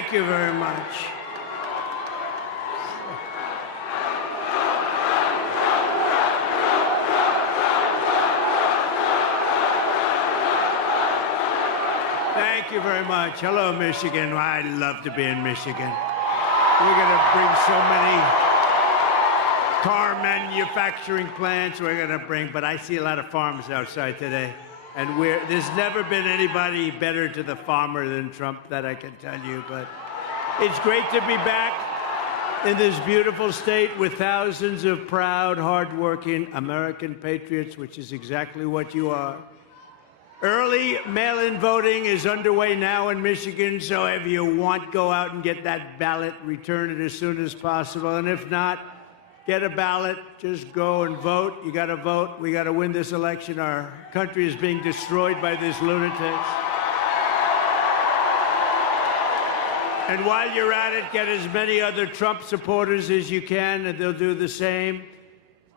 Thank you very much. Thank you very much. Hello, Michigan. I love to be in Michigan. We're going to bring so many car manufacturing plants we're going to bring, but I see a lot of farms outside today. And there's never been anybody better to the farmer than Trump, that I can tell you. But it's great to be back in this beautiful state with thousands of proud, hardworking American patriots, which is exactly what you are. Early mail-in voting is underway now in Michigan, so if you want, go out and get that ballot, return it as soon as possible. And if not, get a ballot, just go and vote. You got to vote. We got to win this election. Our country is being destroyed by these lunatics. And while you're at it, get as many other Trump supporters as you can, and they'll do the same.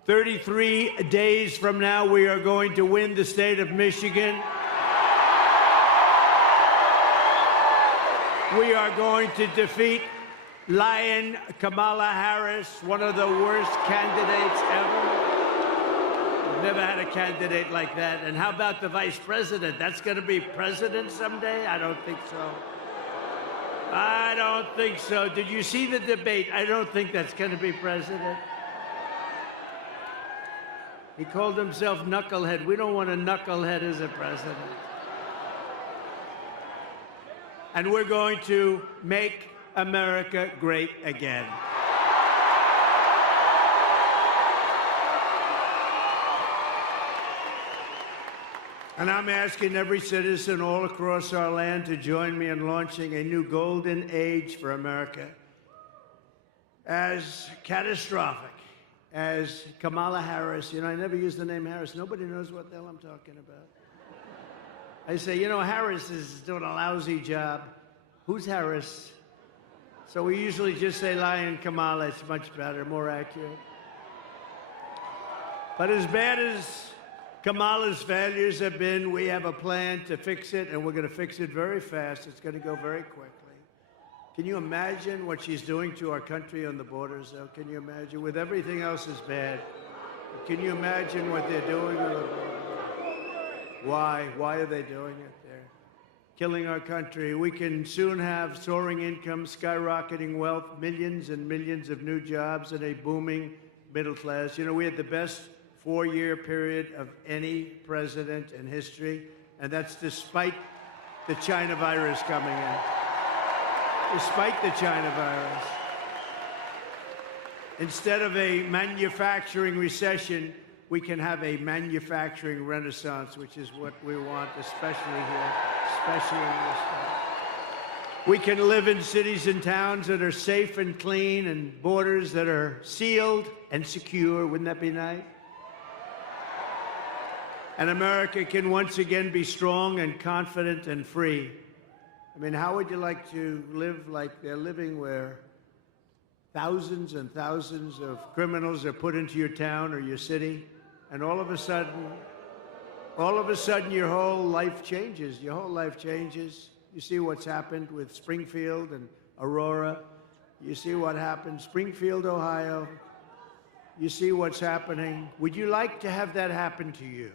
33 days from now, we are going to win the state of Michigan. We are going to defeat Lion Kamala Harris, one of the worst candidates ever. We've never had a candidate like that. And how about the vice president? That's going to be president someday? I don't think so. I don't think so. Did you see the debate? I don't think that's going to be president. He called himself knucklehead. We don't want a knucklehead as a president. And we're going to make America great again. And I'm asking every citizen all across our land to join me in launching a new golden age for America. As catastrophic as Kamala Harris, I never use the name Harris. Nobody knows what the hell I'm talking about. I say, Harris is doing a lousy job. Who's Harris? So we usually just say Lion Kamala. It's much better, more accurate. But as bad as Kamala's failures have been, we have a plan to fix it, and we're going to fix it very fast. It's going to go very quickly. Can you imagine what she's doing to our country on the borders, though? Can you imagine? With everything else is bad. Can you imagine what they're doing on the border? Why? Why are they doing it? They're killing our country. We can soon have soaring income, skyrocketing wealth, millions and millions of new jobs, and a booming middle class. We had the best four-year period of any president in history, and that's despite the China virus coming in. Despite the China virus. Instead of a manufacturing recession, we can have a manufacturing renaissance, which is what we want, especially here, especially in this state. We can live in cities and towns that are safe and clean, and borders that are sealed and secure. Wouldn't that be nice? And America can once again be strong and confident and free. How would you like to live like they're living, where thousands and thousands of criminals are put into your town or your city, and all of a sudden, your whole life changes. Your whole life changes. You see what's happened with Springfield and Aurora. You see what happened, Springfield, Ohio. You see what's happening. Would you like to have that happen to you?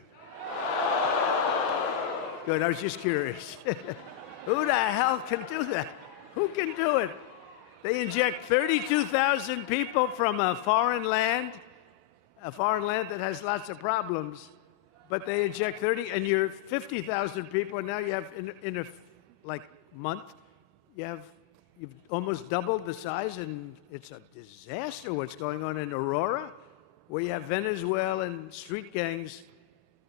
Good, I was just curious. Who the hell can do that? Who can do it? They inject 32,000 people from a foreign land that has lots of problems, but they inject 30, and you're 50,000 people, and now you have, in a month, you've almost doubled the size, and it's a disaster what's going on in Aurora, where you have Venezuelan street gangs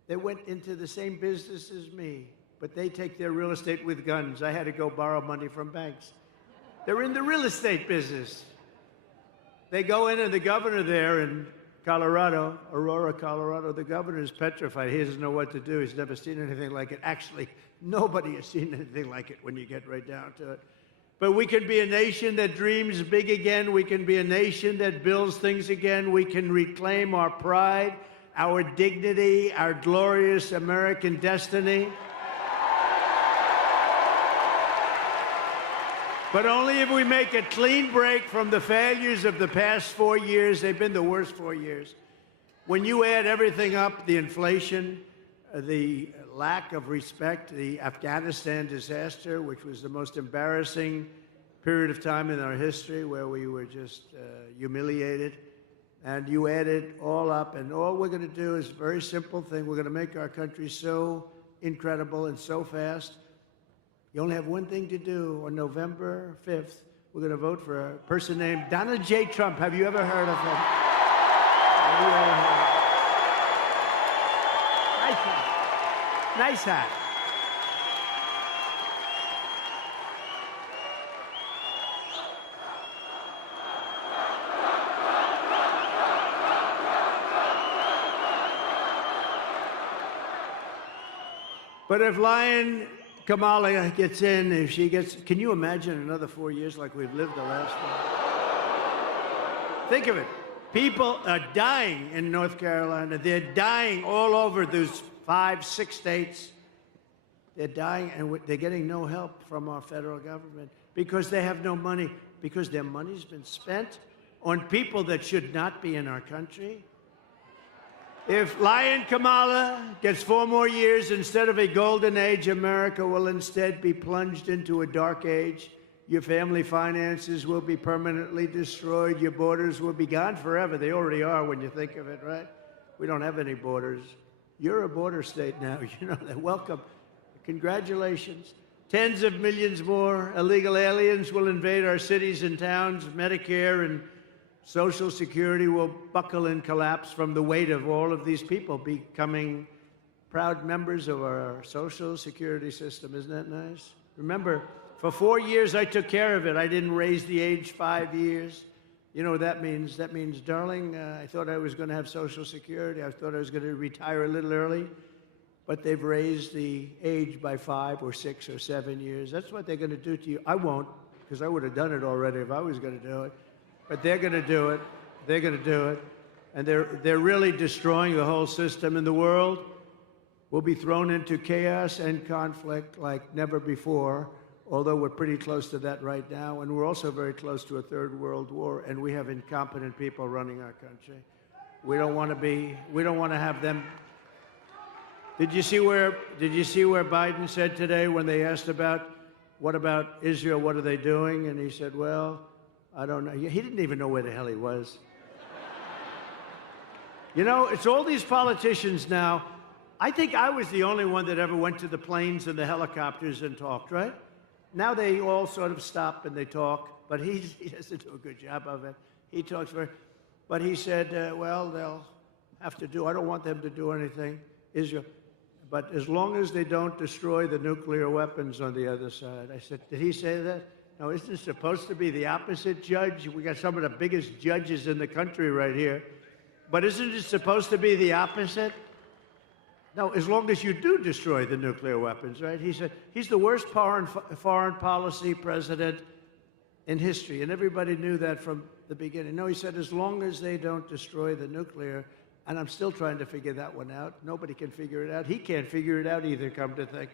that went into the same business as me. But they take their real estate with guns. I had to go borrow money from banks. They're in the real estate business. They go in, and the governor there in Colorado, Aurora, Colorado, the governor is petrified. He doesn't know what to do. He's never seen anything like it. Actually, nobody has seen anything like it when you get right down to it. But we can be a nation that dreams big again. We can be a nation that builds things again. We can reclaim our pride, our dignity, our glorious American destiny. But only if we make a clean break from the failures of the past 4 years. They've been the worst 4 years. When you add everything up, the inflation, the lack of respect, the Afghanistan disaster, which was the most embarrassing period of time in our history where we were just humiliated, and you add it all up, and all we're going to do is a very simple thing. We're going to make our country so incredible and so fast. You only have one thing to do. On November 5th, we're going to vote for a person named Donald J. Trump. Have you ever heard of him? Have you ever heard of him? Nice hat. Nice hat. But if Lion Kamala gets in, if she gets, can you imagine another 4 years like we've lived the last one? Think of it. People are dying in North Carolina. They're dying all over those 5, 6 states. They're dying, and they're getting no help from our federal government because they have no money, because their money's been spent on people that should not be in our country. If Lion Kamala gets 4 more years instead of a golden age, America will instead be plunged into a dark age. Your family finances will be permanently destroyed. Your borders will be gone forever. They already are when you think of it, right? We don't have any borders. You're a border state now. You know that. Welcome. Congratulations. Tens of millions more illegal aliens will invade our cities and towns. Medicare and Social Security will buckle and collapse from the weight of all of these people becoming proud members of our Social Security system. Isn't that nice? Remember, for 4 years, I took care of it. I didn't raise the age 5 years. You know what that means? That means, darling, I thought I was going to have Social Security. I thought I was going to retire a little early. But they've raised the age by 5 or 6 or 7 years. That's what they're going to do to you. I won't, because I would have done it already if I was going to do it. But they're going to do it. They're going to do it. And they're really destroying the whole system. And the world will be thrown into chaos and conflict like never before, although we're pretty close to that right now. And we're also very close to a third world war. And we have incompetent people running our country. We don't want to have them. Did you see where Biden said today when they asked about, what about Israel, what are they doing? And he said, well, I don't know. He didn't even know where the hell he was. You know, it's all these politicians now. I think I was the only one that ever went to the planes and the helicopters and talked, right? Now they all sort of stop and they talk, but he doesn't do a good job of it. He talks but he said, well, they'll have to do, I don't want them to do anything, Israel. But as long as they don't destroy the nuclear weapons on the other side. I said, did he say that? No, isn't it supposed to be the opposite, Judge? We got some of the biggest judges in the country right here. But isn't it supposed to be the opposite? No, as long as you do destroy the nuclear weapons, right? He said he's the worst foreign policy president in history, and everybody knew that from the beginning. No, he said as long as they don't destroy the nuclear, and I'm still trying to figure that one out. Nobody can figure it out. He can't figure it out either, come to think.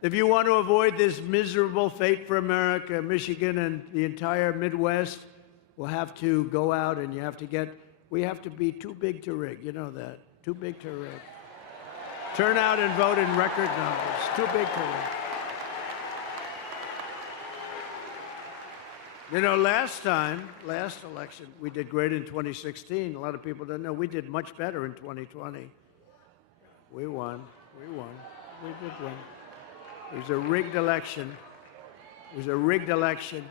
If you want to avoid this miserable fate for America, Michigan and the entire Midwest will have to go out and we have to be too big to rig. You know that. Too big to rig. Turn out and vote in record numbers. Too big to rig. You know, last election, we did great in 2016. A lot of people don't know. We did much better in 2020. We won. We did win. It was a rigged election. It was a rigged election.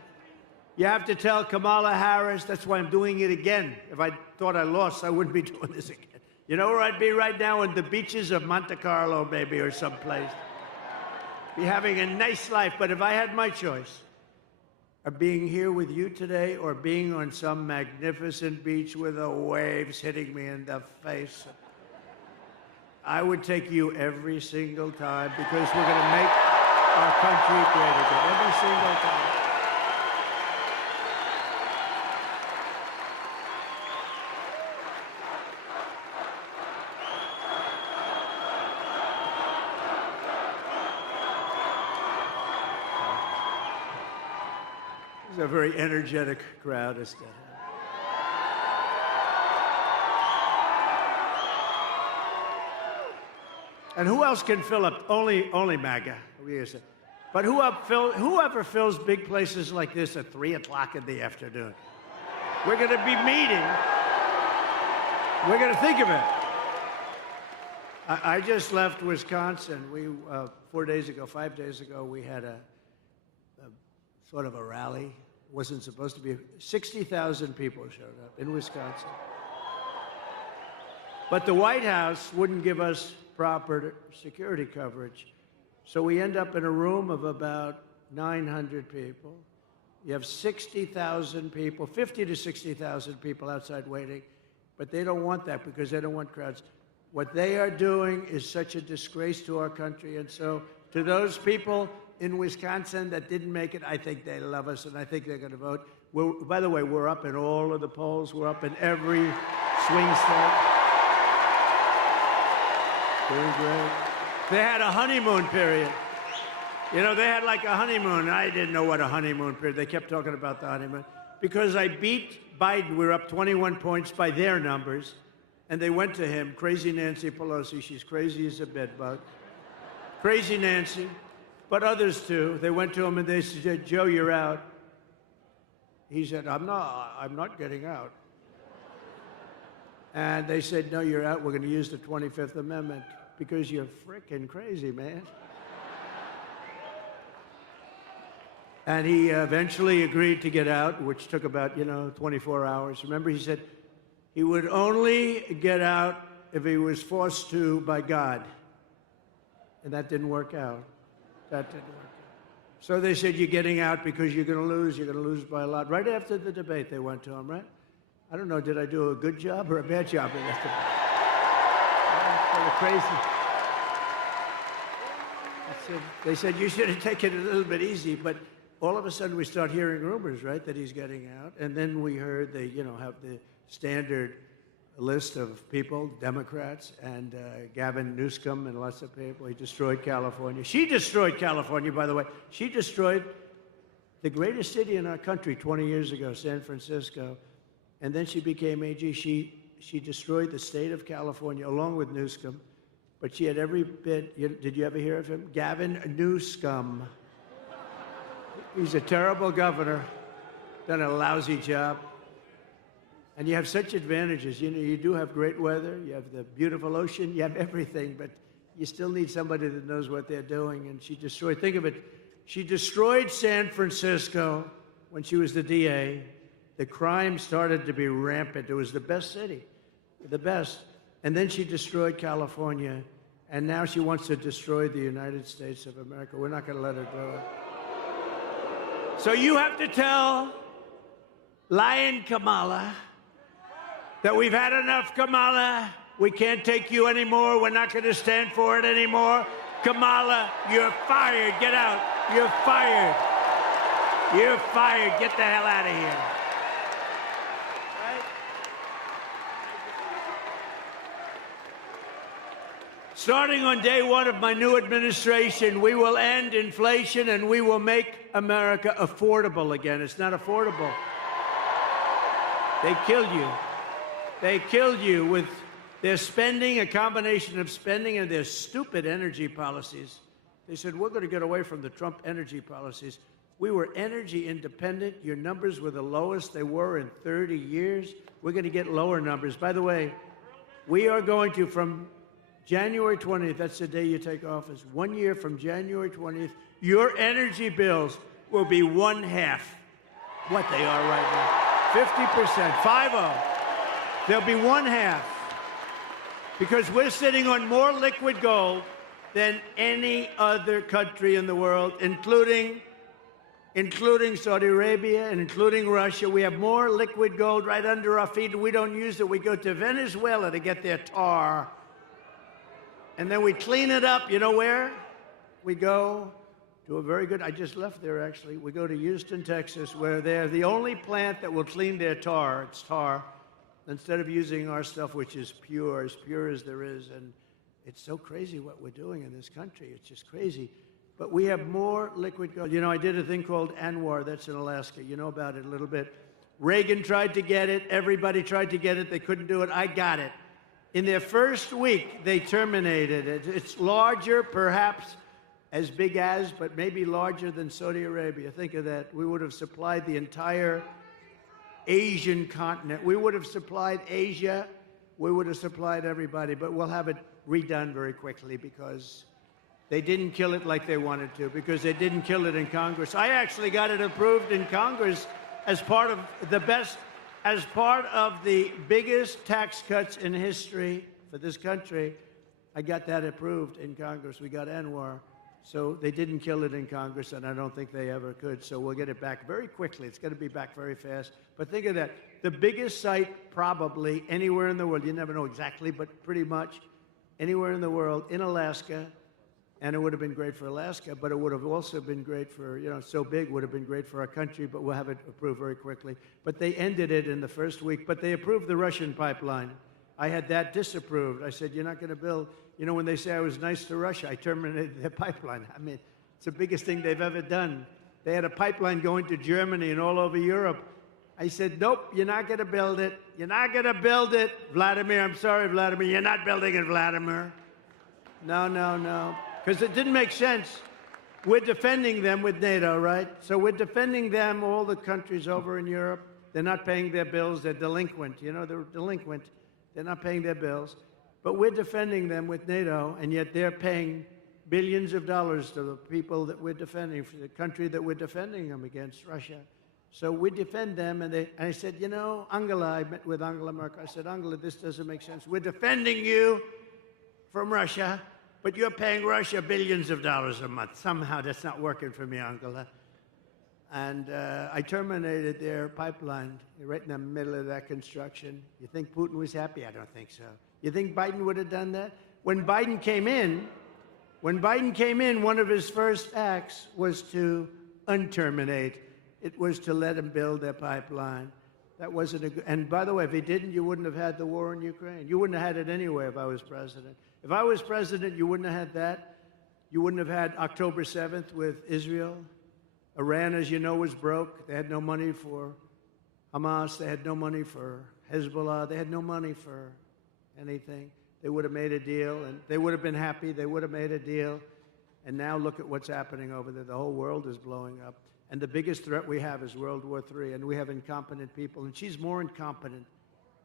You have to tell Kamala Harris, that's why I'm doing it again. If I thought I lost, I wouldn't be doing this again. You know where I'd be right now? On the beaches of Monte Carlo, maybe, or someplace. Be having a nice life. But if I had my choice of being here with you today or being on some magnificent beach with the waves hitting me in the face, I would take you every single time because we're going to make our country great again. Every single time. It's a very energetic crowd. And who else can fill up? Only MAGA. But whoever fills big places like this at 3 o'clock in the afternoon? We're going to be meeting. We're going to think of it. I just left Wisconsin. We 5 days ago, we had a sort of a rally. It wasn't supposed to be. 60,000 people showed up in Wisconsin. But the White House wouldn't give us proper security coverage. So we end up in a room of about 900 people. You have 60,000 people, 50 to 60,000 people outside waiting, but they don't want that because they don't want crowds. What they are doing is such a disgrace to our country. And so to those people in Wisconsin that didn't make it, I think they love us, and I think they're going to vote. By the way, we're up in all of the polls. We're up in every swing state. Doing great. They had a honeymoon period. You know, they had like a honeymoon. I didn't know what a honeymoon period. They kept talking about the honeymoon. Because I beat Biden, we were up 21 points by their numbers. And they went to him, crazy Nancy Pelosi. She's crazy as a bedbug. Crazy Nancy. But others too. They went to him and they said, Joe, you're out. He said, I'm not getting out. And they said, no, you're out. We're going to use the 25th Amendment because you're frickin' crazy, man. And he eventually agreed to get out, which took about, 24 hours. Remember, he said he would only get out if he was forced to by God. And that didn't work out. That didn't work out. So they said, you're getting out because you're going to lose. You're going to lose by a lot. Right after the debate, they went to him, right? I don't know, did I do a good job or a bad job in that debate? Kind of crazy. They said, you should have taken it a little bit easy, but all of a sudden we start hearing rumors, right, that he's getting out. And then we heard they, have the standard list of people, Democrats, and Gavin Newsom and lots of people. He destroyed California. She destroyed California, by the way. She destroyed the greatest city in our country 20 years ago, San Francisco. And then she became AG. She destroyed the state of California along with Newsom. But she had every bit, did you ever hear of him? Gavin Newsom. He's a terrible governor, done a lousy job. And you have such advantages. You do have great weather, you have the beautiful ocean, you have everything, but you still need somebody that knows what they're doing. And she destroyed, think of it, she destroyed San Francisco when she was the DA. The crime started to be rampant. It was the best city, the best. And then she destroyed California, and now she wants to destroy the United States of America. We're not going to let her do it. So you have to tell Lion Kamala that we've had enough, Kamala. We can't take you anymore. We're not going to stand for it anymore. Kamala, you're fired. Get out. You're fired. You're fired. Get the hell out of here. Starting on day one of my new administration, we will end inflation and we will make America affordable again. It's not affordable. They killed you. They killed you with their spending, a combination of spending and their stupid energy policies. They said, we're going to get away from the Trump energy policies. We were energy independent. Your numbers were the lowest they were in 30 years. We're going to get lower numbers. By the way, we are going to, from January 20th, that's the day you take office, 1 year from January 20th, your energy bills will be 1/2 what they are right now. 50%, 50. They'll be 1/2. Because we're sitting on more liquid gold than any other country in the world, including Saudi Arabia and including Russia. We have more liquid gold right under our feet, and we don't use it. We go to Venezuela to get their tar. And then we clean it up. You know where? We go to a very good, I just left there actually. We go to Houston, Texas, where they're the only plant that will clean their tar. It's tar. Instead of using our stuff, which is pure as there is. And it's so crazy what we're doing in this country. It's just crazy. but we have more liquid gold. You know, I did a thing called ANWR, that's in Alaska. You know about it a little bit. Reagan tried to get it. Everybody tried to get it. They couldn't do it. I got it. In their first week, they terminated it. It's larger, perhaps as big as, but maybe larger than Saudi Arabia. Think of that. We would have supplied the entire Asian continent. We would have supplied Asia. We would have supplied everybody, but we'll have it redone very quickly because they didn't kill it like they wanted to, because they didn't kill it in Congress. I actually got it approved in Congress as part of the biggest tax cuts in history for this country. I got that approved in Congress. We got ANWR. So they didn't kill it in Congress, and I don't think they ever could. So we'll get it back very quickly. It's going to be back very fast. But think of that. The biggest site probably anywhere in the world, you never know exactly, but pretty much anywhere in the world, in Alaska. And it would have been great for Alaska, but it would have also been great for, you know, so big would have been great for our country, but we'll have it approved very quickly. But they ended it in the first week, but they approved the Russian pipeline. I had that disapproved. I said, you're not going to build. You know, when they say I was nice to Russia, I terminated their pipeline. I mean, it's the biggest thing they've ever done. They had a pipeline going to Germany and all over Europe. I said, nope, you're not going to build it. You're not going to build it. Vladimir, I'm sorry, Vladimir, you're not building it, Vladimir. No, no, no. Because it didn't make sense. We're defending them with NATO, right? So we're defending them, all the countries over in Europe. They're not paying their bills. They're delinquent. You know, they're delinquent. They're not paying their bills. But we're defending them with NATO, and yet they're paying billions of dollars to the people that we're defending, for the country that we're defending them against, Russia. So we defend them, and I said, you know, Angela, I met with Angela Merkel. I said, Angela, this doesn't make sense. We're defending you from Russia, but you're paying Russia billions of dollars a month. Somehow that's not working for me, Angela. And I terminated their pipeline right in the middle of that construction. You think Putin was happy? I don't think so. You think Biden would have done that? When Biden came in, one of his first acts was to unterminate. It was to let him build their pipeline. That wasn't a good, and by the way, if he didn't, you wouldn't have had the war in Ukraine. You wouldn't have had it anyway if I was president. If I was president, you wouldn't have had that. You wouldn't have had October 7th with Israel. Iran, as you know, was broke. They had no money for Hamas. They had no money for Hezbollah. They had no money for anything. They would have made a deal, and they would have been happy. They would have made a deal. And now look at what's happening over there. The whole world is blowing up. And the biggest threat we have is World War III, and we have incompetent people, and she's more incompetent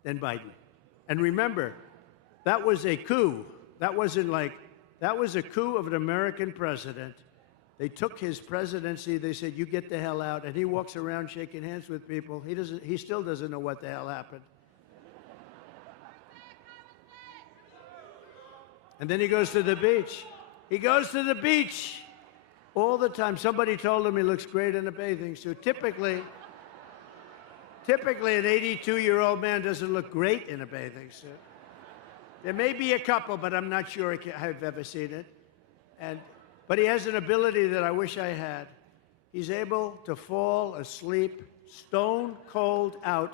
than Biden. And remember, that was a coup. That was a coup of an American president. They took his presidency, they said, you get the hell out, and he walks around shaking hands with people. He still doesn't know what the hell happened. And then he goes to the beach. He goes to the beach all the time. Somebody told him he looks great in a bathing suit. Typically, an 82-year-old man doesn't look great in a bathing suit. There may be a couple, but I'm not sure I've ever seen it. But he has an ability that I wish I had. He's able to fall asleep stone cold out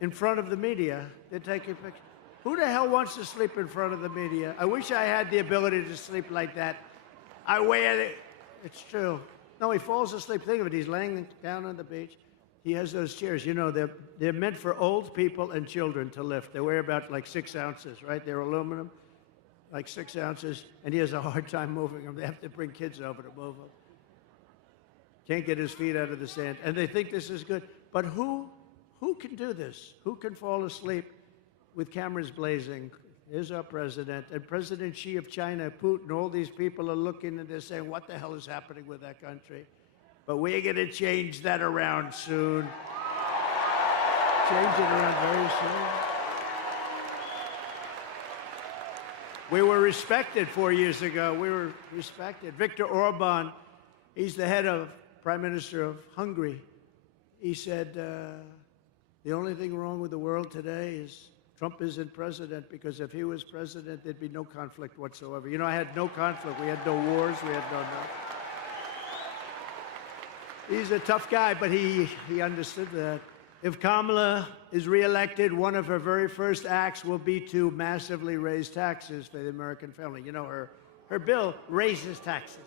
in front of the media. They're taking pictures. Who the hell wants to sleep in front of the media? I wish I had the ability to sleep like that. I wear it. It's true. No, he falls asleep. Think of it. He's laying down on the beach. He has those chairs. You know, they're meant for old people and children to lift. They weigh about like 6 ounces, right? They're aluminum, like 6 ounces. And he has a hard time moving them. They have to bring kids over to move them. Can't get his feet out of the sand. And they think this is good. But who can do this? Who can fall asleep with cameras blazing? Here's our president. And President Xi of China, Putin, all these people are looking and they're saying, what the hell is happening with that country? But we're going to change that around soon. Change it around very soon. We were respected 4 years ago. We were respected. Viktor Orban, he's the head of Prime Minister of Hungary. He said, the only thing wrong with the world today is Trump isn't president, because if he was president, there'd be no conflict whatsoever. You know, I had no conflict. We had no wars. We had no. He's a tough guy, but he understood that. If Kamala is reelected, one of her very first acts will be to massively raise taxes for the American family. You know, her bill raises taxes.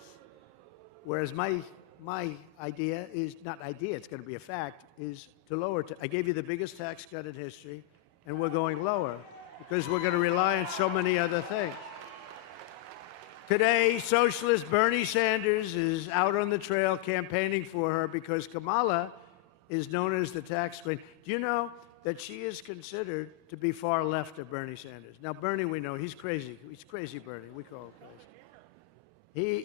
Whereas my idea is not idea; it's going to be a fact. Is to lower. I gave you the biggest tax cut in history, and we're going lower because we're going to rely on so many other things. Today, socialist Bernie Sanders is out on the trail campaigning for her because Kamala is known as the tax queen. Do you know that she is considered to be far left of Bernie Sanders? Now, Bernie, we know, he's crazy. He's crazy Bernie. We call him crazy.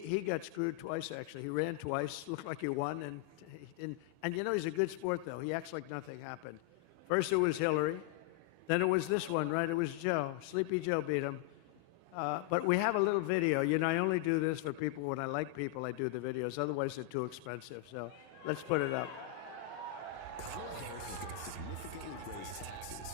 He got screwed twice, actually. He ran twice, looked like he won, and he didn't. And you know, he's a good sport, though. He acts like nothing happened. First it was Hillary. Then it was this one, right? It was Joe. Sleepy Joe beat him. But we have a little video. You know, I only do this for people when I like people. I do the videos. Otherwise, they're too expensive. So let's put it up. Kamala Harris is going to significantly raise taxes.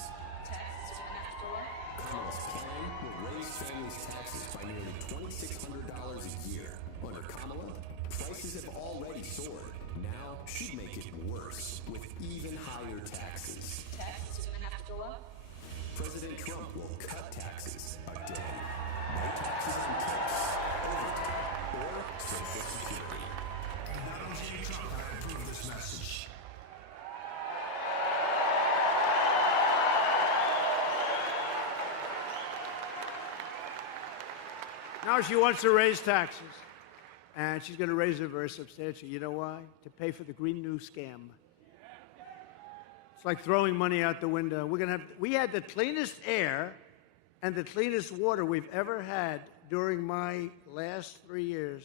Kamala's plan will raise families' taxes by nearly $2,600 a year. Under Kamala, prices have already soared. Now she'd make it worse with even higher taxes. President Trump will cut taxes again. No taxes on tips, overtime, or Social Security. Donald J. Trump had approved this message. Now she wants to raise taxes. And she's going to raise it very substantially. You know why? To pay for the Green New Scam. It's like throwing money out the window. We had the cleanest air and the cleanest water we've ever had during my last 3 years.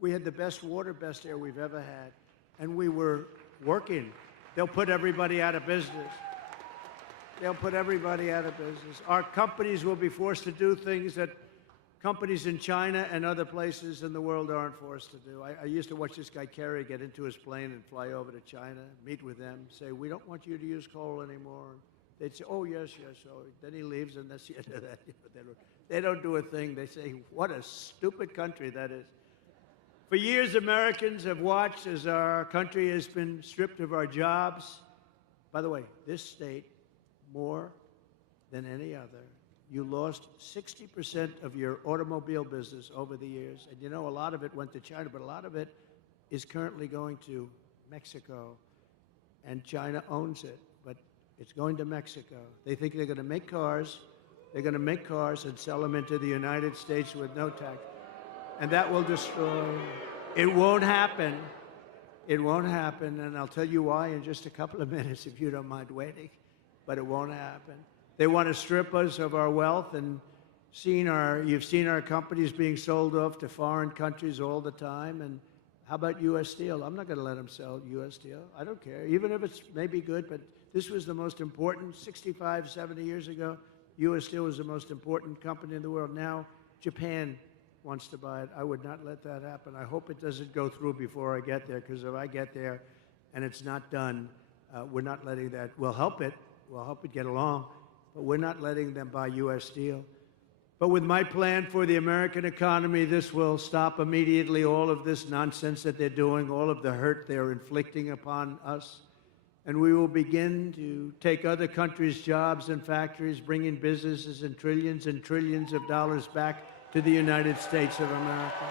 We had the best water, best air we've ever had. And we were working. They'll put everybody out of business. They'll put everybody out of business. Our companies will be forced to do things that companies in China and other places in the world aren't forced to do. I used to watch this guy Kerry get into his plane and fly over to China, meet with them, say, we don't want you to use coal anymore. They'd say, oh, yes, yes. So then he leaves, and that's the end of that. They don't do a thing. They say, what a stupid country that is. For years, Americans have watched as our country has been stripped of our jobs. By the way, this state, more than any other, you lost 60% of your automobile business over the years. And you know, a lot of it went to China, but a lot of it is currently going to Mexico. And China owns it, but it's going to Mexico. They think they're going to make cars. They're going to make cars and sell them into the United States with no tax. And that will destroy. It won't happen. It won't happen. And I'll tell you why in just a couple of minutes if you don't mind waiting. But it won't happen. They want to strip us of our wealth, and you've seen our companies being sold off to foreign countries all the time. And how about U.S. Steel? I'm not going to let them sell U.S. Steel. I don't care, even if it's maybe good, but this was the most important. 65, 70 years ago, U.S. Steel was the most important company in the world. Now, Japan wants to buy it. I would not let that happen. I hope it doesn't go through before I get there, because if I get there and it's not done, we're not letting that. We'll help it get along. But we're not letting them buy U.S. Steel. But with my plan for the American economy, this will stop immediately all of this nonsense that they're doing, all of the hurt they're inflicting upon us. And we will begin to take other countries' jobs and factories, bringing businesses and trillions of dollars back to the United States of America.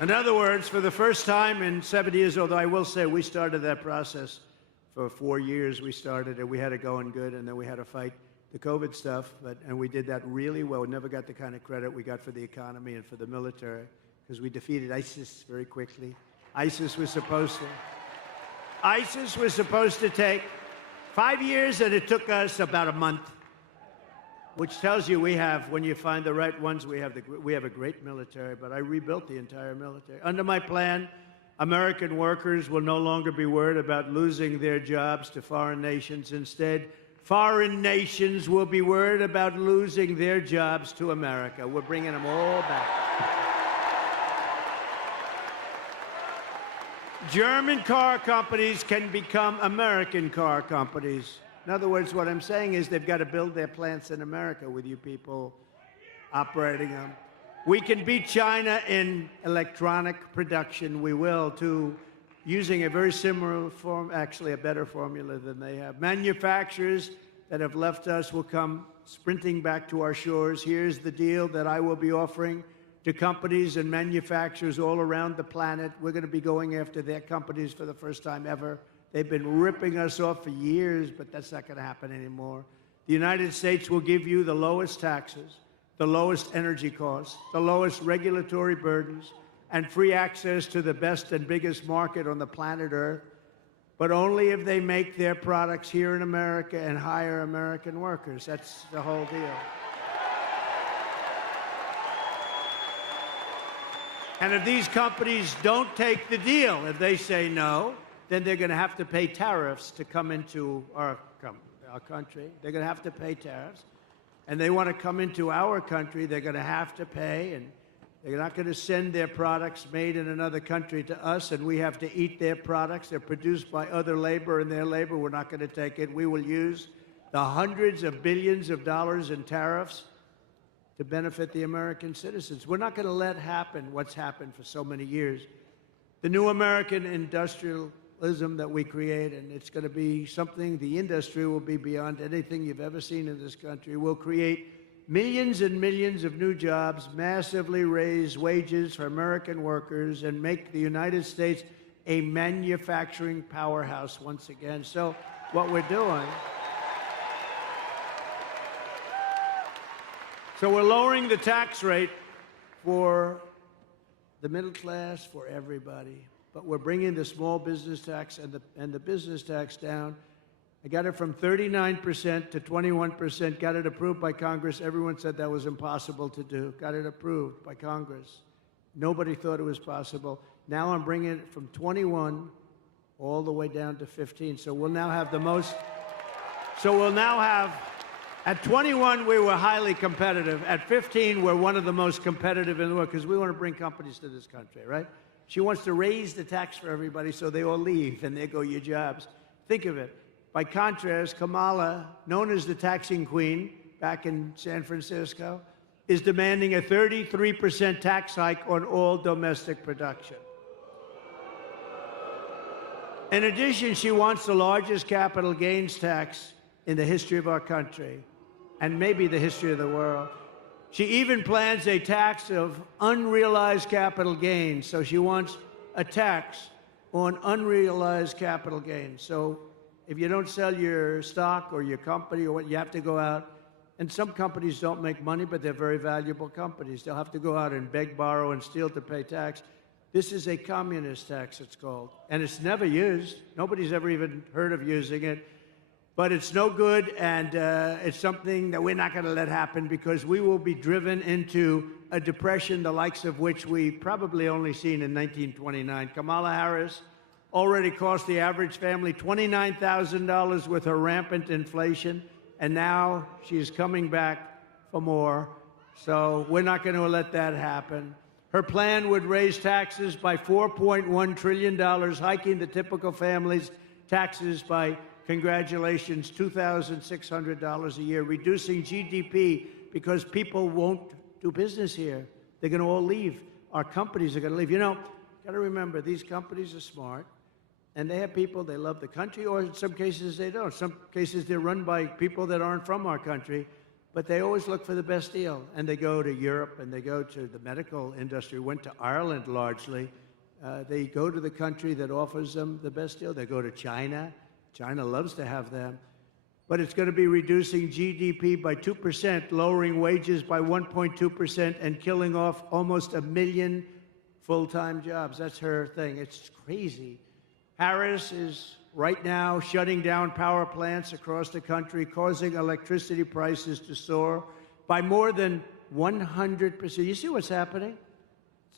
In other words, for the first time in 7 years, although I will say we started that process for 4 years, we started it, we had it going good, and then we had to fight the COVID stuff, and we did that really well. We never got the kind of credit we got for the economy and for the military, because we defeated ISIS very quickly. ISIS was supposed to take 5 years, and it took us about a month. Which tells you when you find the right ones, we have a great military, but I rebuilt the entire military. Under my plan, American workers will no longer be worried about losing their jobs to foreign nations. Instead, foreign nations will be worried about losing their jobs to America. We're bringing them all back. German car companies can become American car companies. In other words, what I'm saying is they've got to build their plants in America with you people operating them. We can beat China in electronic production. We will, too, using a very similar form, actually a better formula than they have. Manufacturers that have left us will come sprinting back to our shores. Here's the deal that I will be offering to companies and manufacturers all around the planet. We're going to be going after their companies for the first time ever. They've been ripping us off for years, but that's not going to happen anymore. The United States will give you the lowest taxes, the lowest energy costs, the lowest regulatory burdens, and free access to the best and biggest market on the planet Earth, but only if they make their products here in America and hire American workers. That's the whole deal. And if these companies don't take the deal, if they say no, then they're going to have to pay tariffs to come into our country. They're going to have to pay tariffs. And they want to come into our country, they're going to have to pay. And they're not going to send their products made in another country to us, and we have to eat their products. They're produced by other labor, and their labor, we're not going to take it. We will use the hundreds of billions of dollars in tariffs to benefit the American citizens. We're not going to let happen what's happened for so many years. The new American industrialism that we create, and it's going to be something, the industry will be beyond anything you've ever seen in this country. We'll create millions and millions of new jobs, massively raise wages for American workers, and make the United States a manufacturing powerhouse once again. So what we're doing, so we're lowering the tax rate for the middle class, for everybody. But we're bringing the small business tax and the business tax down. I got it from 39% to 21%, got it approved by Congress. Everyone said that was impossible to do. Got it approved by Congress. Nobody thought it was possible. Now I'm bringing it from 21 all the way down to 15. So we'll now have the most, at 21, we were highly competitive. At 15, we're one of the most competitive in the world because we want to bring companies to this country, right? She wants to raise the tax for everybody so they all leave and there go your jobs. Think of it. By contrast, Kamala, known as the taxing queen back in San Francisco, is demanding a 33% tax hike on all domestic production. In addition, she wants the largest capital gains tax in the history of our country, and maybe the history of the world. She even plans a tax of unrealized capital gains. So she wants a tax on unrealized capital gains. So if you don't sell your stock or your company or what, you have to go out. And some companies don't make money, but they're very valuable companies. They'll have to go out and beg, borrow, and steal to pay tax. This is a communist tax, it's called. And it's never used. Nobody's ever even heard of using it. But it's no good, and it's something that we're not going to let happen because we will be driven into a depression, the likes of which we probably only seen in 1929. Kamala Harris already cost the average family $29,000 with her rampant inflation, and now she's coming back for more. So we're not going to let that happen. Her plan would raise taxes by $4.1 trillion, hiking the typical family's taxes by, congratulations, $2,600 a year, reducing GDP because people won't do business here. They're going to all leave. Our companies are going to leave. You know, got to remember, these companies are smart, and they have people, they love the country, or in some cases they don't. Some cases they're run by people that aren't from our country, but they always look for the best deal. And they go to Europe, and they go to the medical industry, went to Ireland largely. They go to the country that offers them the best deal. They go to China. China loves to have them. But it's going to be reducing GDP by 2%, lowering wages by 1.2%, and killing off almost 1 million full-time jobs. That's her thing. It's crazy. Harris is right now shutting down power plants across the country, causing electricity prices to soar by more than 100%. You see what's happening?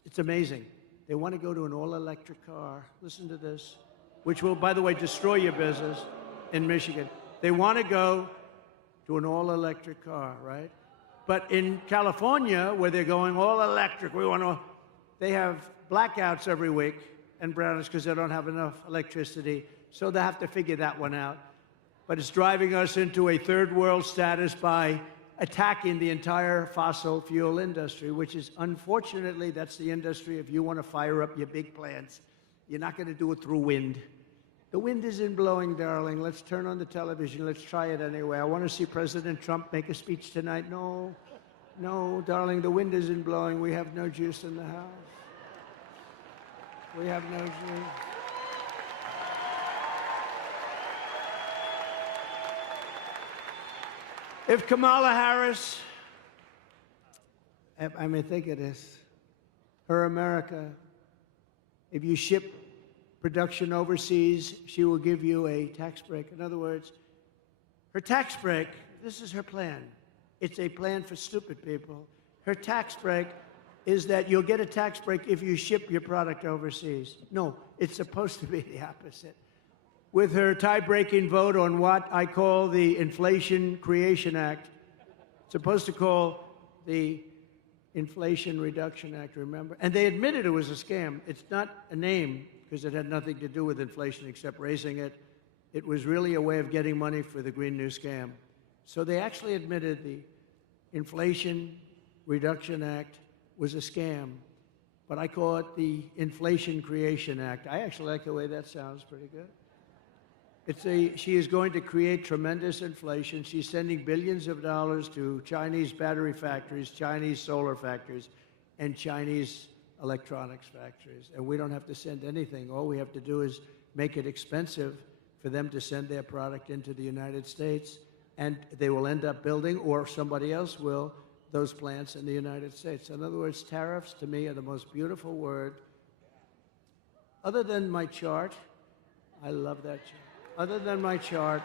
It's amazing. They want to go to an all-electric car. Listen to this, which will, by the way, destroy your business in Michigan. They want to go to an all-electric car, right? But in California, where they're going all-electric, they have blackouts every week and brownouts because they don't have enough electricity. So they have to figure that one out. But it's driving us into a third world status by attacking the entire fossil fuel industry, which is, unfortunately, that's the industry. If you want to fire up your big plants, you're not going to do it through wind. The wind isn't blowing, darling. Let's turn on the television. Let's try it anyway. I want to see President Trump make a speech tonight. No, no, darling, the wind isn't blowing. We have no juice in the house. We have no juice. If Kamala Harris, I mean, think of this. Her America, if you ship production overseas, she will give you a tax break. In other words, her tax break, this is her plan. It's a plan for stupid people. Her tax break is that you'll get a tax break if you ship your product overseas. No, it's supposed to be the opposite. With her tie-breaking vote on what I call the Inflation Creation Act, supposed to call the Inflation Reduction Act, remember? And they admitted it was a scam. It's not a name because it had nothing to do with inflation except raising it. It was really a way of getting money for the Green New Scam. So they actually admitted the Inflation Reduction Act was a scam, but I call it the Inflation Creation Act. I actually like the way that sounds pretty good. She is going to create tremendous inflation. She's sending billions of dollars to Chinese battery factories, Chinese solar factories, and Chinese electronics factories. And we don't have to send anything. All we have to do is make it expensive for them to send their product into the United States, and they will end up building, or somebody else will, those plants in the United States. In other words, tariffs to me are the most beautiful word. Other than my chart, I love that chart. Other than my chart,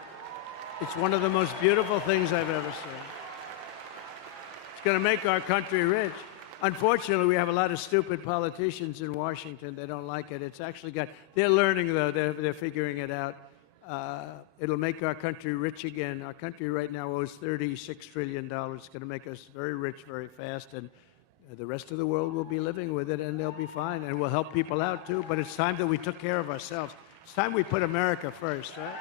it's one of the most beautiful things I've ever seen. It's going to make our country rich. Unfortunately, we have a lot of stupid politicians in Washington. They don't like it. It's actually they're learning, though. They're figuring it out. It'll make our country rich again. Our country right now owes $36 trillion. It's going to make us very rich very fast, and the rest of the world will be living with it, and they'll be fine, and we'll help people out, too. But it's time that we took care of ourselves. It's time we put America first, right?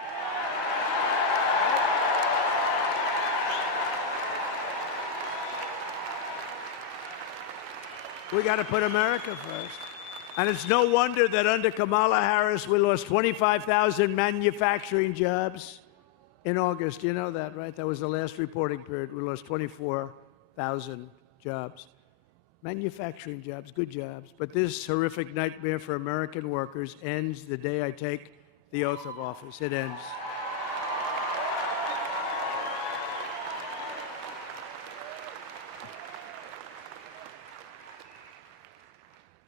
We got to put America first. And it's no wonder that under Kamala Harris, we lost 25,000 manufacturing jobs in August. You know that, right? That was the last reporting period. We lost 24,000 jobs. Manufacturing jobs, good jobs. But this horrific nightmare for American workers ends the day I take the oath of office. It ends.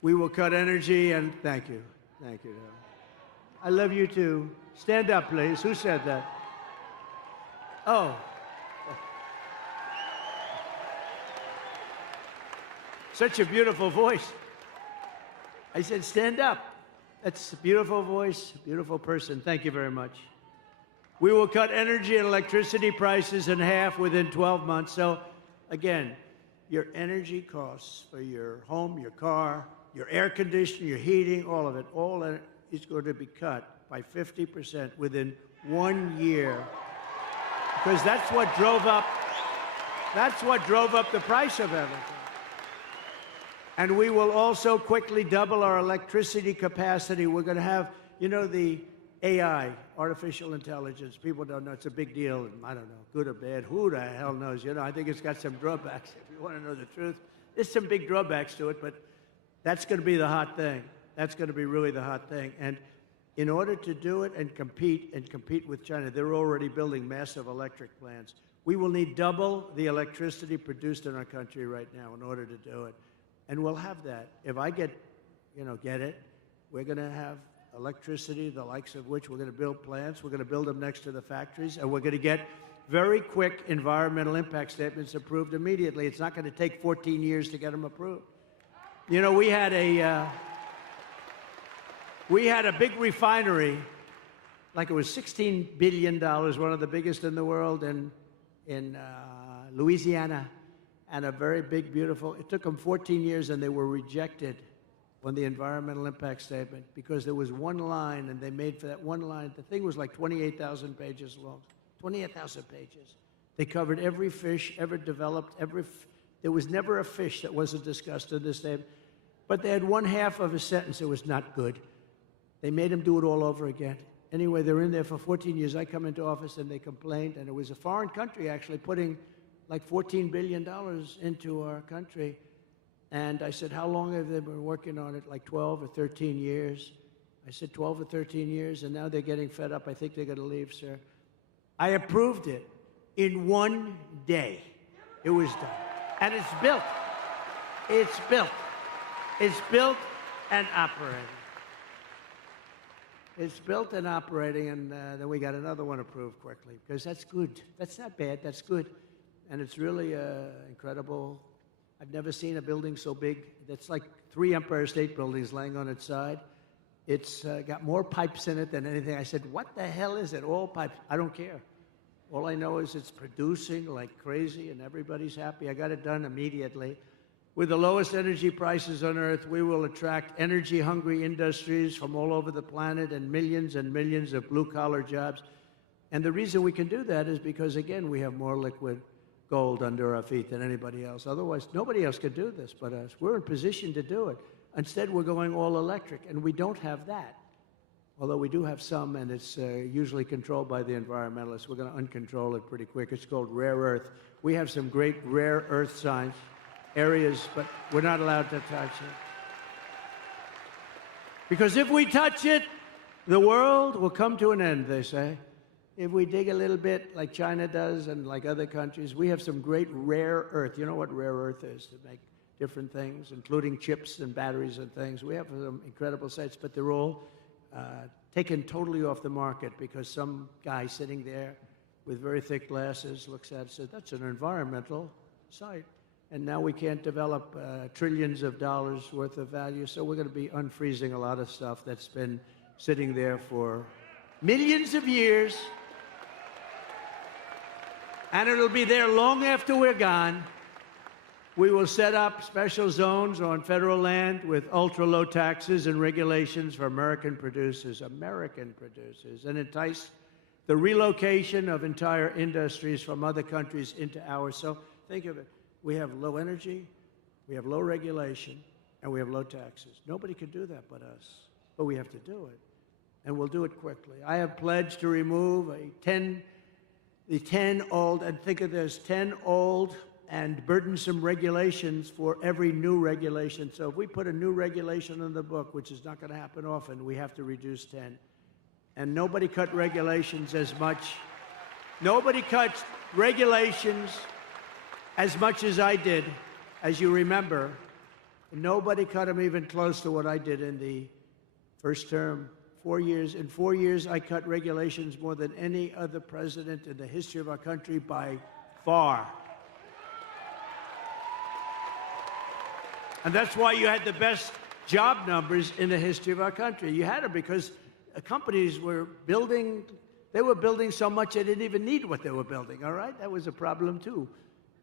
We will cut energy, and thank you. Thank you. I love you too. Stand up, please. Who said that? Oh. Such a beautiful voice. I said, stand up. That's a beautiful voice, beautiful person. Thank you very much. We will cut energy and electricity prices in half within 12 months. So, again, your energy costs for your home, your car, your air conditioning, your heating, all of it, is going to be cut by 50% within 1 year. Because that's what drove up the price of everything. And we will also quickly double our electricity capacity. We're going to have, you know, the AI, artificial intelligence. People don't know. It's a big deal. I don't know, good or bad. Who the hell knows? You know, I think it's got some drawbacks, if you want to know the truth. There's some big drawbacks to it, but that's going to be the hot thing. That's going to be really the hot thing. And in order to do it and compete with China, they're already building massive electric plants. We will need double the electricity produced in our country right now in order to do it. And we'll have that. If I get it, we're going to have electricity, the likes of which we're going to build plants. We're going to build them next to the factories, and we're going to get very quick environmental impact statements approved immediately. It's not going to take 14 years to get them approved. You know, we had a big refinery, like it was $16 billion, one of the biggest in the world, in Louisiana. And a very big, beautiful, it took them 14 years, and they were rejected on the environmental impact statement because there was one line, and they made for that one line, the thing was like 28,000 pages long, 28,000 pages. They covered every fish ever developed, there was never a fish that wasn't discussed in this statement, but they had one half of a sentence that was not good. They made them do it all over again. Anyway, they're in there for 14 years. I come into office and they complained, and it was a foreign country actually putting like $14 billion into our country. And I said, how long have they been working on it? Like 12 or 13 years. I said 12 or 13 years, and now they're getting fed up. I think they're going to leave, sir. I approved it in 1 day. It was done. And it's built. It's built. It's built and operating. It's built and operating, and then we got another one approved quickly, because that's good. That's not bad. That's good. And it's really incredible. I've never seen a building so big. That's like 3 Empire State Buildings laying on its side. It's got more pipes in it than anything. I said, what the hell is it? All pipes. I don't care. All I know is it's producing like crazy, and everybody's happy. I got it done immediately. With the lowest energy prices on Earth, we will attract energy-hungry industries from all over the planet and millions of blue-collar jobs. And the reason we can do that is because, again, we have more liquid gold under our feet than anybody else. Otherwise, nobody else could do this but us. We're in position to do it. Instead, we're going all electric, and we don't have that. Although we do have some, and it's usually controlled by the environmentalists. We're going to uncontrol it pretty quick. It's called rare earth. We have some great rare earth signs. Areas, but we're not allowed to touch it. Because if we touch it, the world will come to an end, they say. If we dig a little bit like China does and like other countries, we have some great rare earth. You know what rare earth is? To make different things, including chips and batteries and things. We have some incredible sites, but they're all taken totally off the market because some guy sitting there with very thick glasses looks at it and says, that's an environmental site. And now we can't develop trillions of dollars worth of value, so we're going to be unfreezing a lot of stuff that's been sitting there for millions of years. And it'll be there long after we're gone. We will set up special zones on federal land with ultra-low taxes and regulations for American producers, and entice the relocation of entire industries from other countries into ours. So think of it. We have low energy, we have low regulation, and we have low taxes. Nobody can do that but us, but we have to do it, and we'll do it quickly. I have pledged to remove the 10 old, and think of this, 10 old and burdensome regulations for every new regulation. So if we put a new regulation in the book, which is not going to happen often, we have to reduce 10. And nobody cut regulations as much. Nobody cuts regulations as much as I did, as you remember. Nobody cut them even close to what I did in the first term. 4 years. In 4 years, I cut regulations more than any other president in the history of our country by far. And that's why you had the best job numbers in the history of our country. You had them because companies were building, they were building so much they didn't even need what they were building, all right? That was a problem too.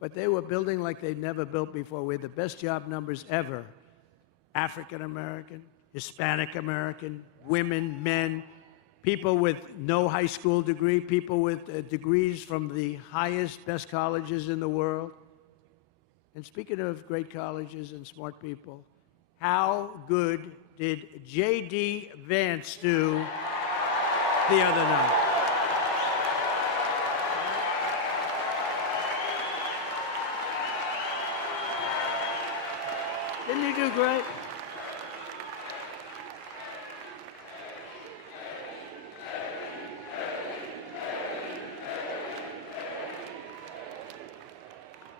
But they were building like they'd never built before. We had the best job numbers ever. African American, Hispanic American, women, men, people with no high school degree, people with degrees from the highest, best colleges in the world. And speaking of great colleges and smart people, how good did J.D. Vance do the other night? Didn't he do great?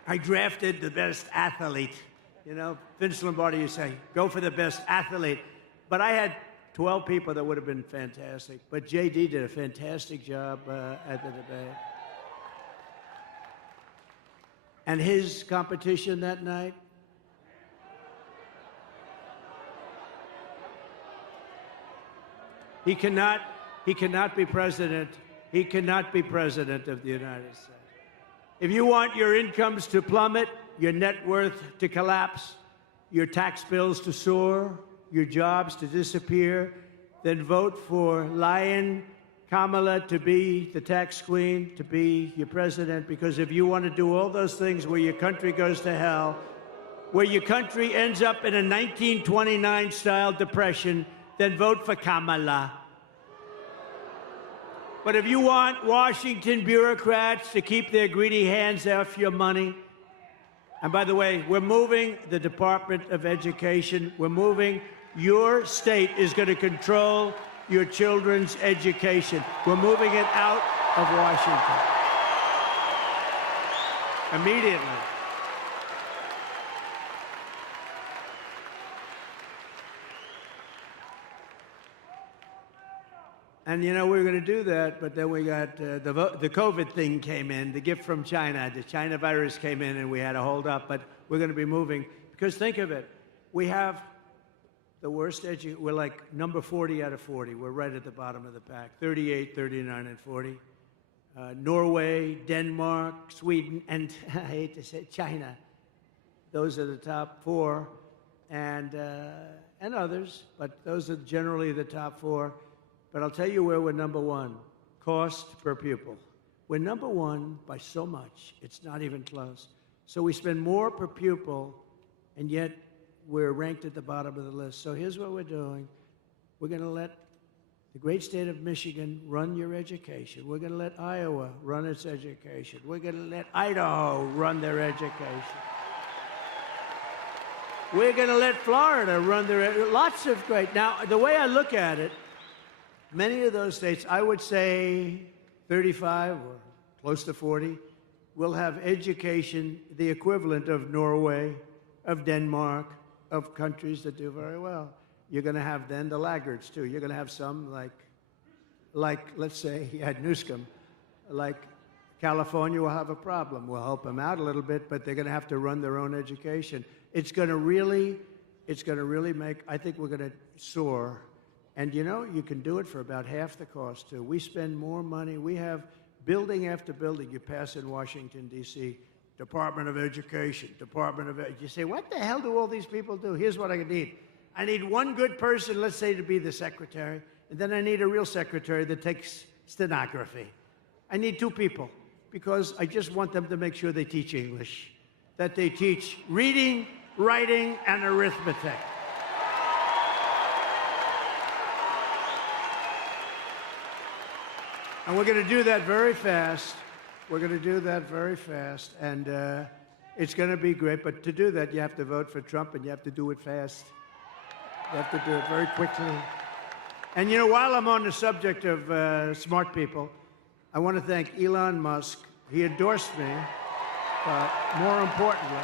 I drafted the best athlete. You know, Vince Lombardi, you say, go for the best athlete. But I had 12 people that would have been fantastic. But J.D. did a fantastic job at the debate. And his competition that night, he cannot be president. He cannot be president of the United States. If you want your incomes to plummet, your net worth to collapse, your tax bills to soar, your jobs to disappear, then vote for Lion Kamala to be the tax queen, to be your president, because if you want to do all those things where your country goes to hell, where your country ends up in a 1929-style depression, then vote for Kamala. But if you want Washington bureaucrats to keep their greedy hands off your money, and by the way, we're moving the Department of Education. We're moving. Your state is going to control your children's education. We're moving it out of Washington immediately. And, you know, we were going to do that, but then we got the COVID thing came in, the gift from China. The China virus came in, and we had to hold up. But we're going to be moving. Because think of it. We have the worst we're like number 40 out of 40. We're right at the bottom of the pack, 38, 39, and 40. Norway, Denmark, Sweden, and I hate to say it, China. Those are the top four, and others. But those are generally the top four. But I'll tell you where we're number one, cost per pupil. We're number one by so much, it's not even close. So we spend more per pupil, and yet we're ranked at the bottom of the list. So here's what we're doing. We're going to let the great state of Michigan run your education. We're going to let Iowa run its education. We're going to let Idaho run their education. We're going to let Florida run their, lots of great. Now, the way I look at it, many of those states, I would say 35 or close to 40, will have education the equivalent of Norway, of Denmark, of countries that do very well. You're going to have then the laggards, too. You're going to have some like let's say, Newsom, like California will have a problem. We'll help them out a little bit, but they're going to have to run their own education. It's going to really make, I think we're going to soar. And, you know, you can do it for about half the cost, too. We spend more money. We have building after building you pass in Washington, D.C., Department of Education, Department of Education. You say, what the hell do all these people do? Here's what I need. I need one good person, let's say, to be the secretary, and then I need a real secretary that takes stenography. I need two people, because I just want them to make sure they teach English, that they teach reading, writing, and arithmetic. And we're going to do that very fast. We're going to do that very fast. And it's going to be great. But to do that, you have to vote for Trump, and you have to do it fast. You have to do it very quickly. And, you know, while I'm on the subject of smart people, I want to thank Elon Musk. He endorsed me. But more importantly,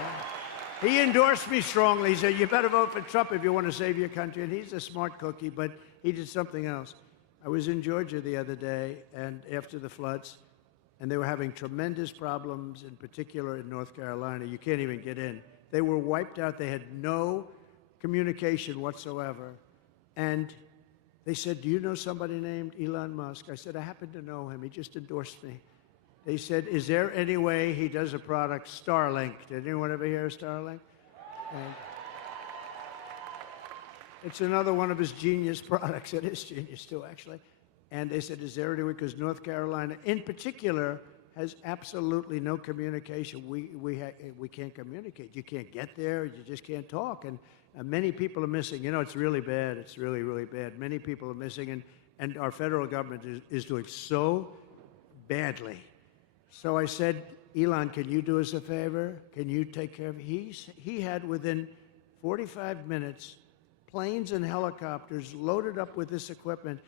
he endorsed me strongly. He said, you better vote for Trump if you want to save your country. And he's a smart cookie, but he did something else. I was in Georgia the other day, and after the floods, and they were having tremendous problems, in particular in North Carolina. You can't even get in. They were wiped out. They had no communication whatsoever. And they said, do you know somebody named Elon Musk? I said, I happen to know him. He just endorsed me. They said, is there any way he does a product, Starlink? Did anyone ever hear of Starlink? And it's another one of his genius products. It is genius, too, actually. And they said, is there any way? Because North Carolina, in particular, has absolutely no communication. We can't communicate. You can't get there. You just can't talk. And many people are missing. You know, it's really bad. It's really, really bad. Many people are missing, and our federal government is doing so badly. So I said, Elon, can you do us a favor? Can you take care of it? He had, within 45 minutes, planes and helicopters loaded up with this equipment,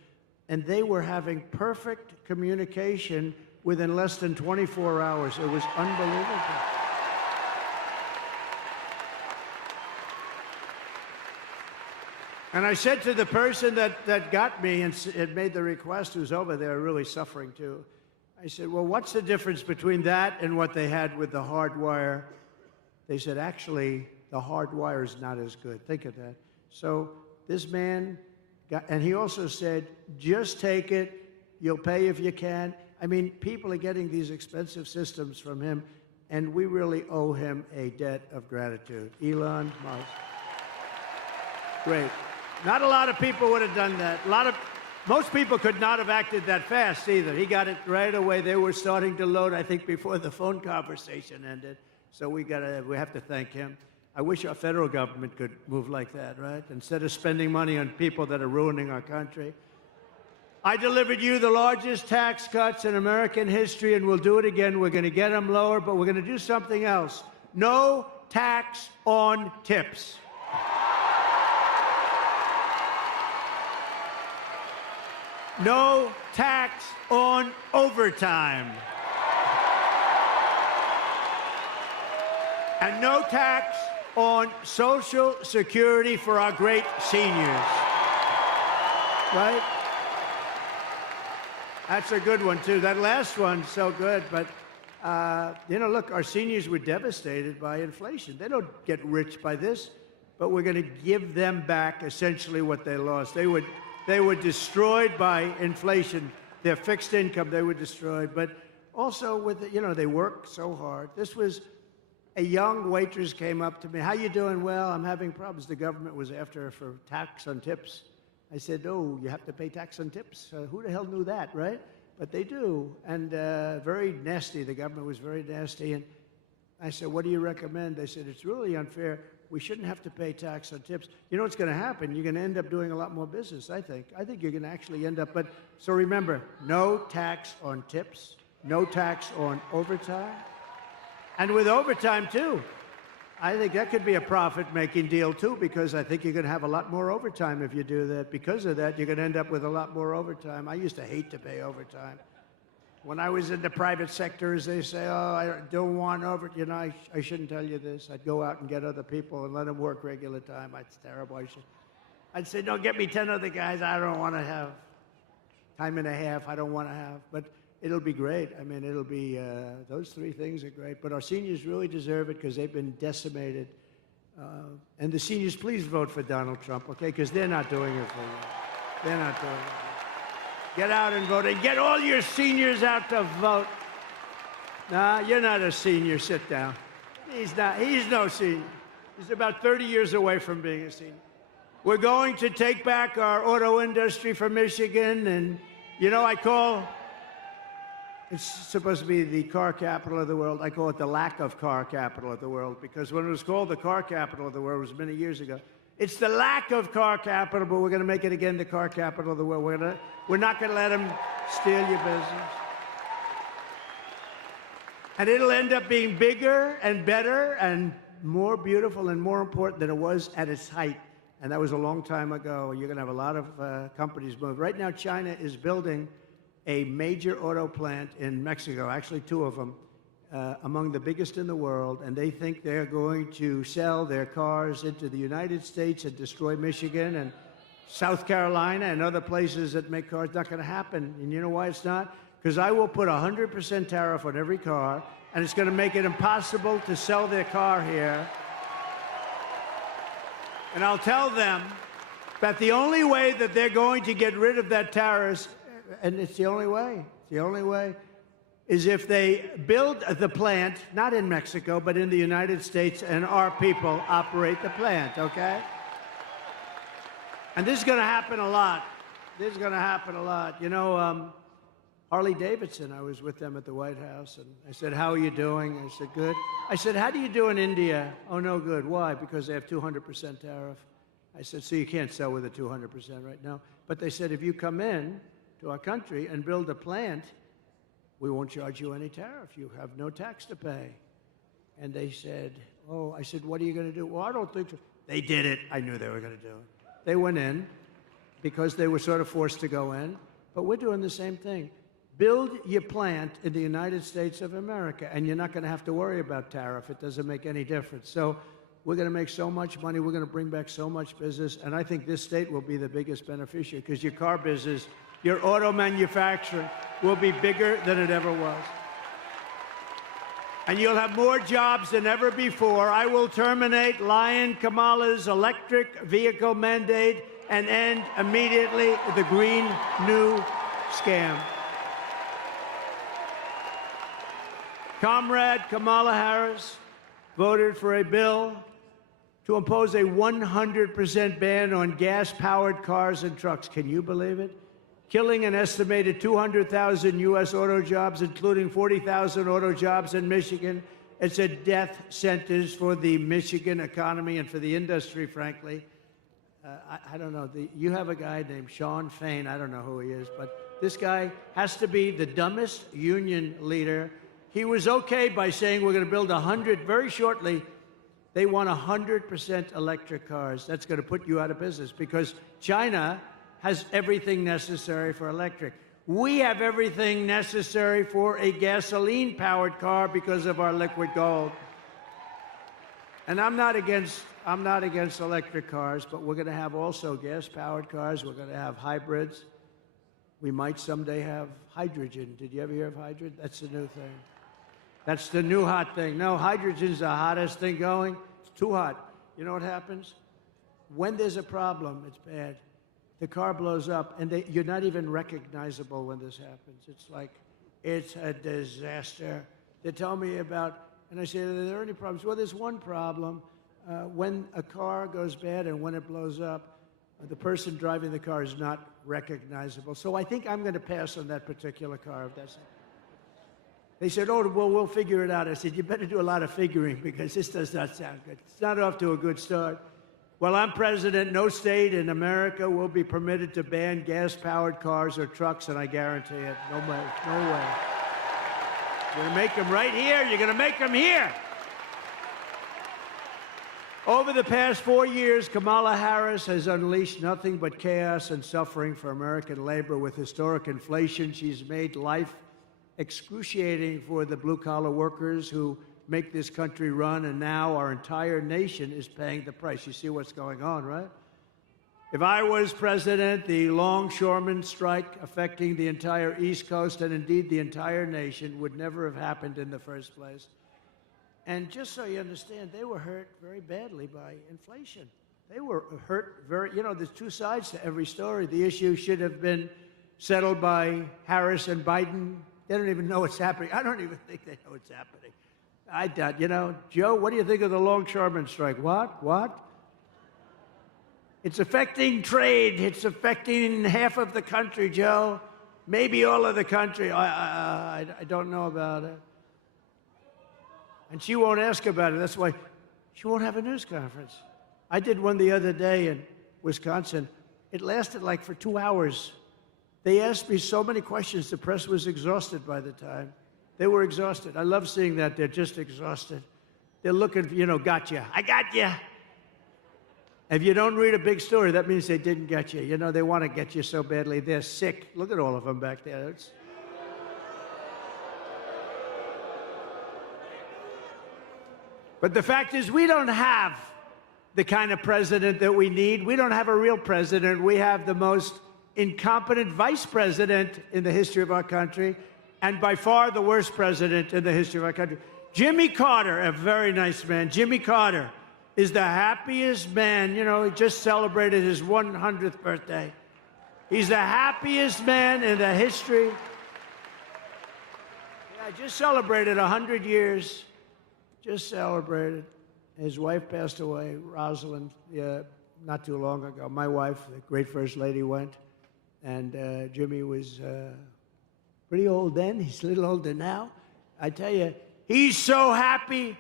and they were having perfect communication within less than 24 hours. It was unbelievable. And I said to the person that got me and made the request, who's over there really suffering too, I said, well, what's the difference between that and what they had with the hard wire? They said, actually, the hard wire is not as good. Think of that. So this man got, and he also said, just take it. You'll pay if you can. I mean, people are getting these expensive systems from him, and we really owe him a debt of gratitude. Elon Musk. Great. Not a lot of people would have done that. Most people could not have acted that fast either. He got it right away. They were starting to load, I think, before the phone conversation ended. So we have to thank him. I wish our federal government could move like that, right? Instead of spending money on people that are ruining our country. I delivered you the largest tax cuts in American history, and we'll do it again. We're going to get them lower, but we're going to do something else. No tax on tips. No tax on overtime. And no tax on Social Security for our great seniors. Right? That's a good one, too. That last one's so good. But, look, our seniors were devastated by inflation. They don't get rich by this, but we're going to give them back essentially what they lost. They were destroyed by inflation. Their fixed income, they were destroyed. But also, they work so hard. This was a young waitress came up to me. How you doing? Well, I'm having problems. The government was after her for tax on tips. I said, oh, you have to pay tax on tips? Who the hell knew that, right? But they do. And very nasty. The government was very nasty. And I said, what do you recommend? They said, it's really unfair. We shouldn't have to pay tax on tips. You know what's going to happen? You're going to end up doing a lot more business, I think. I think you're going to actually end up. But so remember, no tax on tips, no tax on overtime. And with overtime, too, I think that could be a profit-making deal, too, because I think you're going to have a lot more overtime if you do that. Because of that, you're going to end up with a lot more overtime. I used to hate to pay overtime. When I was in the private sectors, they say, oh, I don't want overtime. I shouldn't tell you this. I'd go out and get other people and let them work regular time. It's terrible. I'd say, no, get me 10 other guys. I don't want to have time and a half. I don't want to have. But it'll be great. I mean, it'll be, those three things are great. But our seniors really deserve it because they've been decimated. And the seniors, please vote for Donald Trump, okay? Because they're not doing it for you. They're not doing it. Get out and vote. And get all your seniors out to vote. Nah, you're not a senior. Sit down. He's not. He's no senior. He's about 30 years away from being a senior. We're going to take back our auto industry from Michigan. And, it's supposed to be the car capital of the world. I call it the lack of car capital of the world because when it was called the car capital of the world, it was many years ago. It's the lack of car capital, but we're going to make it again the car capital of the world. We're not going to let them steal your business. And it'll end up being bigger and better and more beautiful and more important than it was at its height. And that was a long time ago. You're going to have a lot of companies move. Right now, China is building a major auto plant in Mexico, actually two of them, among the biggest in the world, and they think they're going to sell their cars into the United States and destroy Michigan and South Carolina and other places that make cars. Not going to happen. And you know why it's not? Because I will put 100% tariff on every car, and it's going to make it impossible to sell their car here. And I'll tell them that the only way that they're going to get rid of that tariff, and it's the only way, is if they build the plant, not in Mexico, but in the United States, and our people operate the plant, okay? And this is going to happen a lot. This is going to happen a lot. Harley Davidson, I was with them at the White House, and I said, how are you doing? I said, good. I said, how do you do in India? Oh, no good. Why? Because they have 200% tariff. I said, so you can't sell with a 200% right now. But they said, if you come in to our country and build a plant, we won't charge you any tariff. You have no tax to pay. And they said, oh, I said, what are you going to do? Well, I don't think so. They did it. I knew they were going to do it. They went in because they were sort of forced to go in. But we're doing the same thing. Build your plant in the United States of America, and you're not going to have to worry about tariff. It doesn't make any difference. So we're going to make so much money. We're going to bring back so much business. And I think this state will be the biggest beneficiary because your car business, your auto manufacturing will be bigger than it ever was. And you'll have more jobs than ever before. I will terminate Lion Kamala's electric vehicle mandate and end immediately the Green New Scam. Comrade Kamala Harris voted for a bill to impose a 100% ban on gas-powered cars and trucks. Can you believe it? Killing an estimated 200,000 U.S. auto jobs, including 40,000 auto jobs in Michigan. It's a death sentence for the Michigan economy and for the industry, frankly. I don't know. You have a guy named Sean Fain. I don't know who he is, but this guy has to be the dumbest union leader. He was okay by saying we're going to build 100 very shortly. They want 100% electric cars. That's going to put you out of business because China has everything necessary for electric. We have everything necessary for a gasoline-powered car because of our liquid gold. And I'm not against electric cars, but we're going to have also gas-powered cars. We're going to have hybrids. We might someday have hydrogen. Did you ever hear of hydrogen? That's the new thing. That's the new hot thing. No, hydrogen's the hottest thing going. It's too hot. You know what happens? When there's a problem, it's bad. The car blows up, and you're not even recognizable when this happens. It's like, it's a disaster. They tell me about, and I say, are there any problems? Well, there's one problem. When a car goes bad and when it blows up, the person driving the car is not recognizable. So I think I'm going to pass on that particular car. If that's it. They said, oh, well, we'll figure it out. I said, you better do a lot of figuring because this does not sound good. It's not off to a good start. While I'm president, no state in America will be permitted to ban gas-powered cars or trucks, and I guarantee it. No way. No way. You're going to make them right here. You're going to make them here. Over the past 4 years, Kamala Harris has unleashed nothing but chaos and suffering for American labor. With historic inflation, she's made life excruciating for the blue-collar workers who make this country run, and now our entire nation is paying the price. You see what's going on, right? If I was president, the longshoremen strike affecting the entire East Coast and indeed the entire nation would never have happened in the first place. And just so you understand, they were hurt very badly by inflation. They were hurt very, there's two sides to every story. The issue should have been settled by Harris and Biden. They don't even know what's happening. I don't even think they know what's happening. I doubt, Joe, what do you think of the longshoremen strike? What? It's affecting trade. It's affecting half of the country, Joe. Maybe all of the country. I don't know about it. And she won't ask about it. That's why she won't have a news conference. I did one the other day in Wisconsin. It lasted like for 2 hours. They asked me so many questions, the press was exhausted by the time. They were exhausted. I love seeing that. They're just exhausted. They're looking for, gotcha. I got you. If you don't read a big story, that means they didn't get you. They want to get you so badly. They're sick. Look at all of them back there. But the fact is, we don't have the kind of president that we need. We don't have a real president. We have the most incompetent vice president in the history of our country, and by far the worst president in the history of our country. Jimmy Carter, a very nice man. Jimmy Carter is the happiest man. He just celebrated his 100th birthday. He's the happiest man in the history. Yeah, just celebrated 100 years. Just celebrated. His wife passed away, Rosalind, not too long ago. My wife, the great First Lady, went. And Jimmy was pretty old then. He's a little older now. I tell you, he's so happy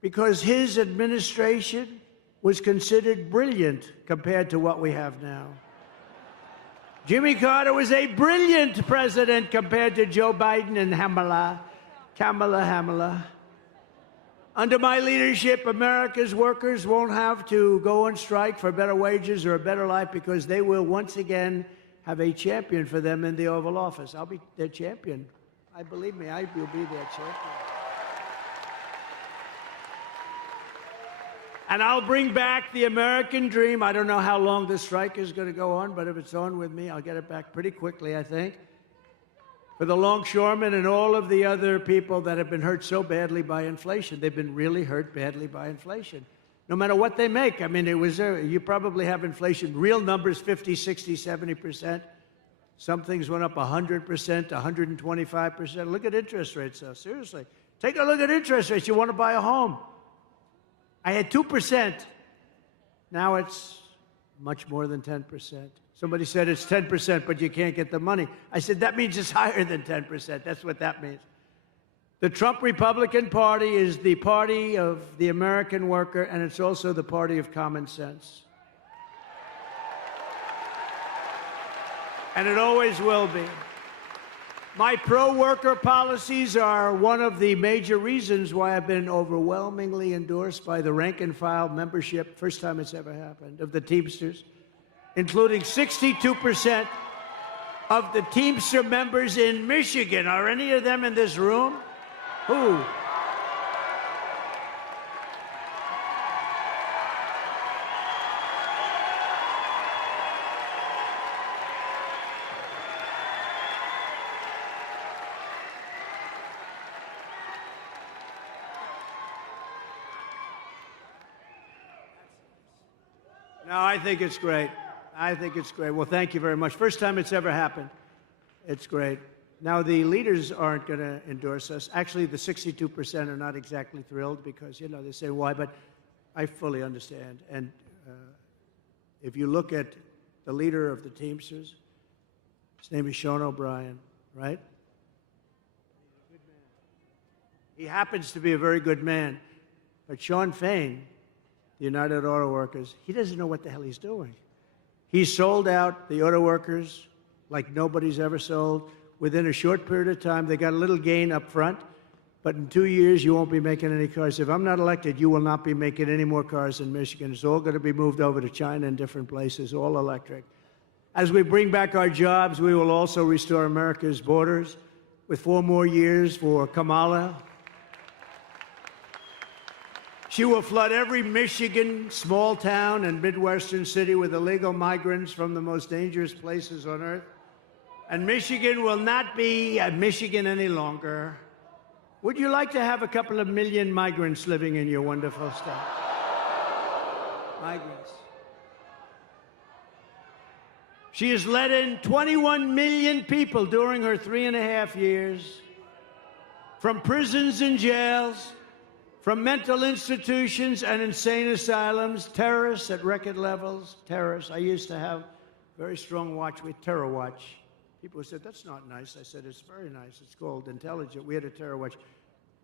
because his administration was considered brilliant compared to what we have now. Jimmy Carter was a brilliant president compared to Joe Biden and Kamala. Under my leadership, America's workers won't have to go on strike for better wages or a better life because they will once again have a champion for them in the Oval Office. I'll be their champion. Believe me, I will be their champion. And I'll bring back the American dream. I don't know how long this strike is going to go on, but if it's on with me, I'll get it back pretty quickly, I think. For the longshoremen and all of the other people that have been hurt so badly by inflation. They've been really hurt badly by inflation. No matter what they make. I mean, you probably have inflation, real numbers, 50, 60, 70%. Some things went up 100%, 125%. Look at interest rates, though. Seriously. Take a look at interest rates. You want to buy a home. I had 2%. Now it's much more than 10%. Somebody said it's 10%, but you can't get the money. I said, that means it's higher than 10%. That's what that means. The Trump Republican Party is the party of the American worker, and it's also the party of common sense. and it always will be. My pro-worker policies are one of the major reasons why I've been overwhelmingly endorsed by the rank-and-file membership, first time it's ever happened, of the Teamsters, including 62% of the Teamster members in Michigan. Are any of them in this room? Who? No, I think it's great. I think it's great. Well, thank you very much. First time it's ever happened. It's great. Now, the leaders aren't going to endorse us. Actually, the 62% are not exactly thrilled because, you know, they say why, but I fully understand. And if you look at the leader of the Teamsters, his name is Sean O'Brien, right? He happens to be a very good man. But Sean Fain, the United Auto Workers, he doesn't know what the hell he's doing. He sold out the auto workers like nobody's ever sold. Within a short period of time, they got a little gain up front, but in 2 years, you won't be making any cars. If I'm not elected, you will not be making any more cars in Michigan. It's all going to be moved over to China and different places, all electric. As we bring back our jobs, we will also restore America's borders with 4 more years for Kamala. She will flood every Michigan small town and Midwestern city with illegal migrants from the most dangerous places on earth. And Michigan will not be Michigan any longer. Would you like to have a couple of million migrants living in your wonderful state? Migrants. She has let in 21 million people during her 3.5 years from prisons and jails, from mental institutions and insane asylums, terrorists at record levels, terrorists. I used to have a very strong watch with Terror Watch. People said, that's not nice. I said, it's very nice. It's called Intelligent. We had a Terror Watch.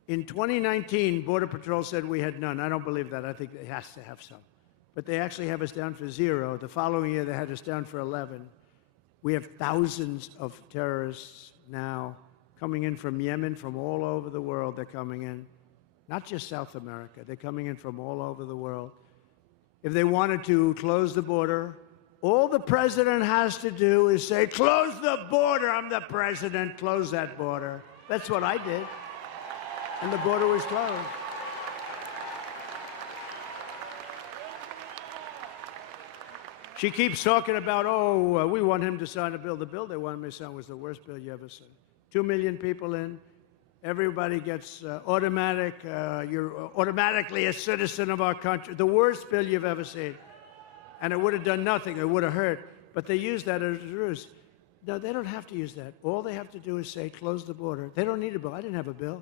In 2019, Border Patrol said we had none. I don't believe that. I think it has to have some. But they actually have us down for 0. The following year, they had us down for 11. We have thousands of terrorists now coming in from Yemen, from all over the world. They're coming in. Not just South America. They're coming in from all over the world. If they wanted to close the border, all the president has to do is say, close the border. I'm the president. Close that border. That's what I did. And the border was closed. She keeps talking about, we want him to sign a bill. The bill they wanted me to sign was the worst bill you ever seen. 2 million people in. Everybody gets you're automatically a citizen of our country. The worst bill you've ever seen. And it would have done nothing. It would have hurt. But they use that as a ruse. No, they don't have to use that. All they have to do is say, close the border. They don't need a bill. I didn't have a bill.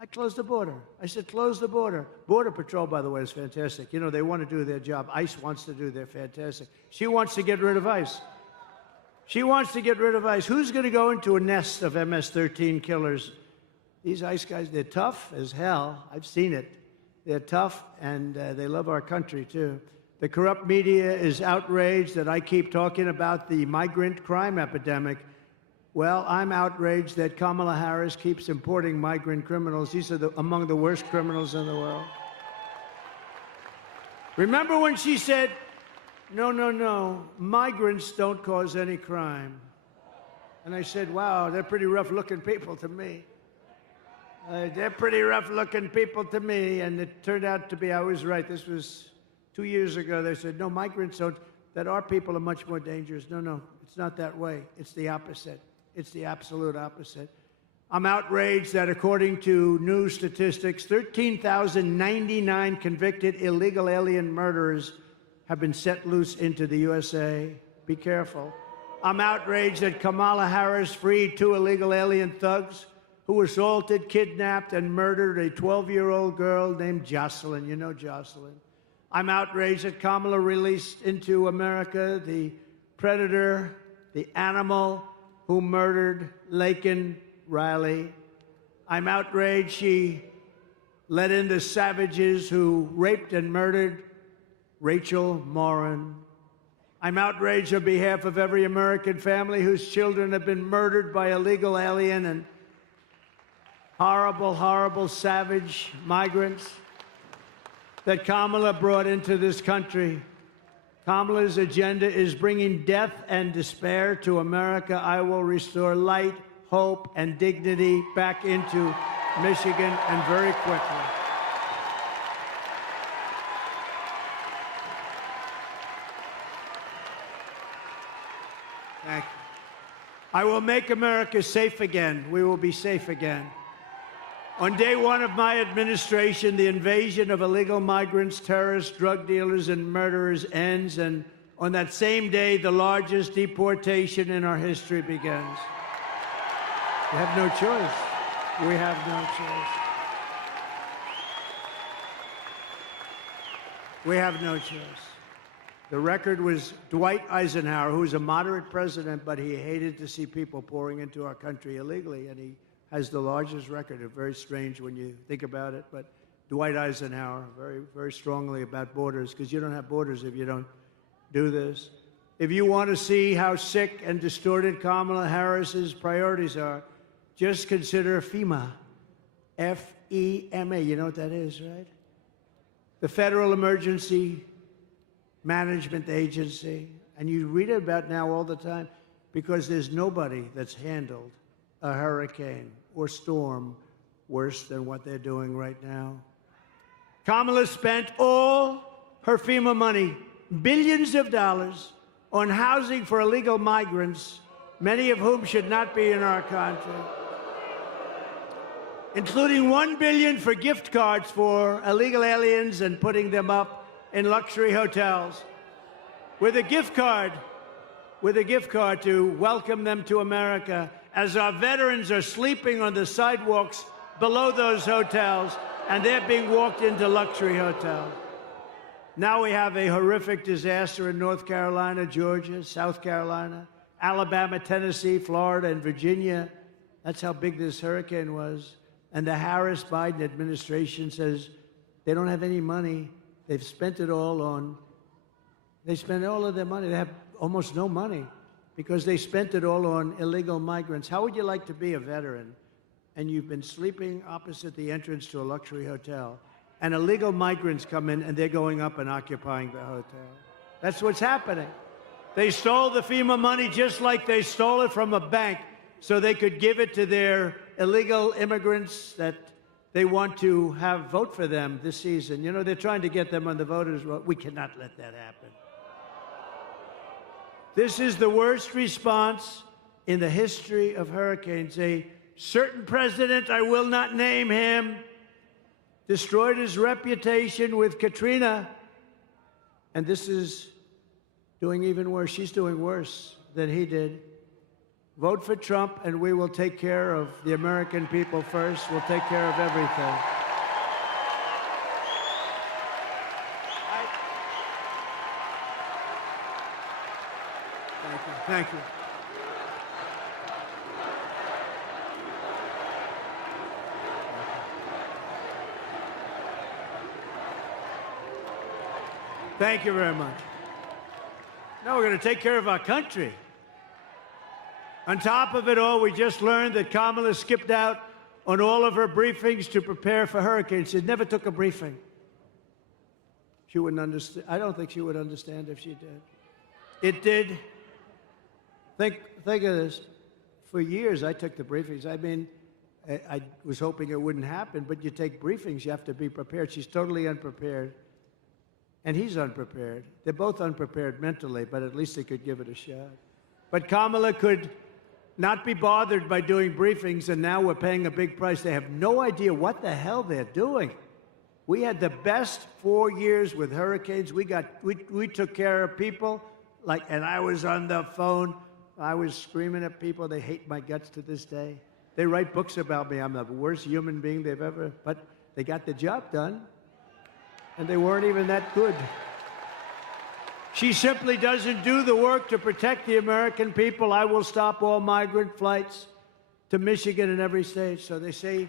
I closed the border. I said, close the border. Border Patrol, by the way, is fantastic. You know, they want to do their job. ICE wants to do their fantastic. She wants to get rid of ICE. She wants to get rid of ICE. Who's going to go into a nest of MS-13 killers? These ICE guys, they're tough as hell. I've seen it. They're tough, and they love our country, too. The corrupt media is outraged that I keep talking about the migrant crime epidemic. Well, I'm outraged that Kamala Harris keeps importing migrant criminals. These are among the worst criminals in the world. Remember when she said, no, migrants don't cause any crime. And I said, wow, they're pretty rough-looking people to me. They're pretty rough-looking people to me. And it turned out to be I was right. This was 2 years ago. They said, no, migrants don't, that our people are much more dangerous. No, it's not that way. It's the opposite. It's the absolute opposite. I'm outraged that according to new statistics, 13,099 convicted illegal alien murderers have been set loose into the USA. Be careful. I'm outraged that Kamala Harris freed 2 illegal alien thugs who assaulted, kidnapped, and murdered a 12-year-old girl named Jocelyn. You know Jocelyn. I'm outraged that Kamala released into America the predator, the animal who murdered Laken Riley. I'm outraged she let in the savages who raped and murdered Rachel Morin. I'm outraged on behalf of every American family whose children have been murdered by illegal alien and horrible, horrible, savage migrants that Kamala brought into this country. Kamala's agenda is bringing death and despair to America. I will restore light, hope, and dignity back into Michigan, and very quickly. Thank you. I will make America safe again. We will be safe again. On day one of my administration, the invasion of illegal migrants, terrorists, drug dealers, and murderers ends, and on that same day, the largest deportation in our history begins. We have no choice. We have no choice. We have no choice. The record was Dwight Eisenhower, who was a moderate president, but he hated to see people pouring into our country illegally, and he has the largest record. It's very strange when you think about it, but Dwight Eisenhower, very, very strongly about borders, because you don't have borders if you don't do this. If you want to see how sick and distorted Kamala Harris's priorities are, just consider FEMA, F-E-M-A. You know what that is, right? The Federal Emergency Management Agency. And you read about now all the time because there's nobody that's handled a hurricane or storm worse than what they're doing right now. Kamala spent all her FEMA money, billions of dollars, on housing for illegal migrants, many of whom should not be in our country, including $1 billion for gift cards for illegal aliens and putting them up in luxury hotels with a gift card to welcome them to America as our veterans are sleeping on the sidewalks below those hotels and they're being walked into luxury hotels. Now we have a horrific disaster in North Carolina, Georgia, South Carolina, Alabama, Tennessee, Florida, and Virginia. That's how big this hurricane was. And the Harris-Biden administration says they don't have any money. They've spent it all on, they spent all of their money. They have almost no money because they spent it all on illegal migrants. How would you like to be a veteran and you've been sleeping opposite the entrance to a luxury hotel and illegal migrants come in and they're going up and occupying the hotel? That's what's happening. They stole the FEMA money just like they stole it from a bank so they could give it to their illegal immigrants that they want to have vote for them this season. You know, they're trying to get them on the voters' roll. We cannot let that happen. This is the worst response in the history of hurricanes. A certain president, I will not name him, destroyed his reputation with Katrina, and this is doing even worse. She's doing worse than he did. Vote for Trump, and we will take care of the American people first. We'll take care of everything. Thank you. Thank you. Thank you very much. Now we're going to take care of our country. On top of it all, we just learned that Kamala skipped out on all of her briefings to prepare for hurricanes. She never took a briefing. She wouldn't understand. I don't think she would understand if she did. It did. Think of this. For years, I took the briefings. I mean, I was hoping it wouldn't happen, but you take briefings, you have to be prepared. She's totally unprepared. And he's unprepared. They're both unprepared mentally, but at least they could give it a shot. But Kamala could not be bothered by doing briefings, and now we're paying a big price. They have no idea what the hell they're doing. We had the best 4 years with hurricanes. We took care of people, and I was on the phone. I was screaming at people. They hate my guts to this day. They write books about me. I'm the worst human being they've ever, but they got the job done, and they weren't even that good. She simply doesn't do the work to protect the American people. I will stop all migrant flights to Michigan and every state. So they say,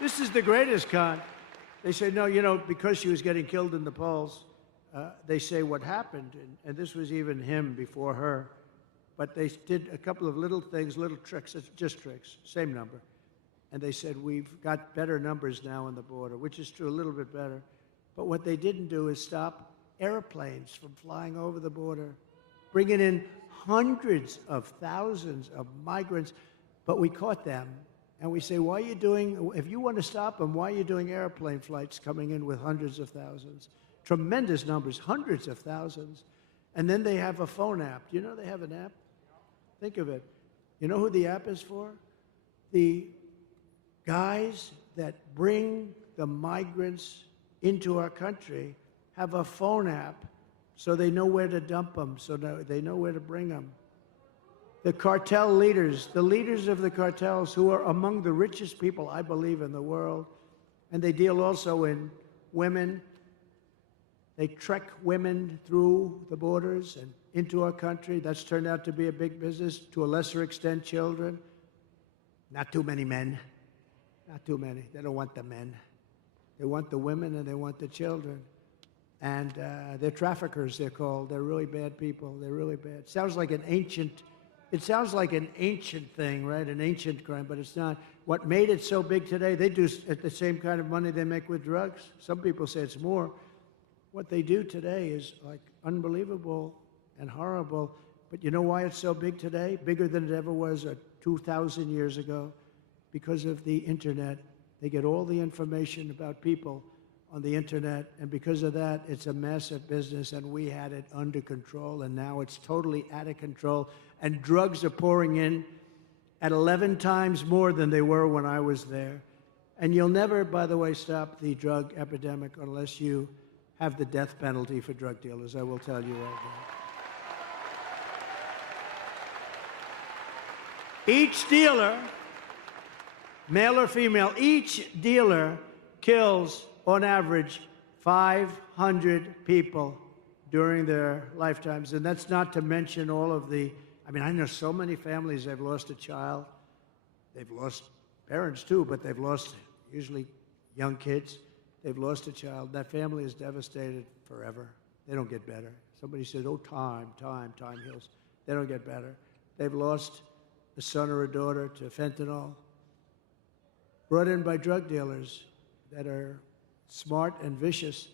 this is the greatest con. They say, no, because she was getting killed in the polls, they say what happened, and this was even him before her, but they did a couple of little things, little tricks, it's just tricks, same number. And they said, we've got better numbers now on the border, which is true, a little bit better. But what they didn't do is stop airplanes from flying over the border, bringing in hundreds of thousands of migrants. But we caught them, and we say, why are you doing, if you want to stop them, why are you doing airplane flights coming in with hundreds of thousands? Tremendous numbers, hundreds of thousands. And then they have a phone app. Do you know they have an app? Think of it. You know who the app is for? The guys that bring the migrants into our country have a phone app so they know where to dump them, so they know where to bring them. The cartel leaders, the leaders of the cartels who are among the richest people, I believe, in the world, and they deal also in women. They trek women through the borders and into our country. That's turned out to be a big business, to a lesser extent, children. Not too many men. Not too many. They don't want the men. They want the women and they want the children. And they're traffickers, they're called. They're really bad people. They're really bad. It sounds like an ancient thing, right? An ancient crime, but it's not. What made it so big today, they do at the same kind of money they make with drugs. Some people say it's more. What they do today is like unbelievable and horrible. But you know why it's so big today? Bigger than it ever was 2,000 years ago? Because of the internet. They get all the information about people on the internet, and because of that, it's a massive business, and we had it under control, and now it's totally out of control, and drugs are pouring in at 11 times more than they were when I was there. And you'll never, by the way, stop the drug epidemic unless you have the death penalty for drug dealers, I will tell you right now. Each dealer, male or female, each dealer kills, on average, 500 people during their lifetimes. And that's not to mention all of the, I know so many families, they've lost a child. They've lost parents too, but they've lost usually young kids. They've lost a child. That family is devastated forever. They don't get better. Somebody says, oh, time heals. They don't get better. They've lost a son or a daughter to fentanyl, brought in by drug dealers that are smart and vicious,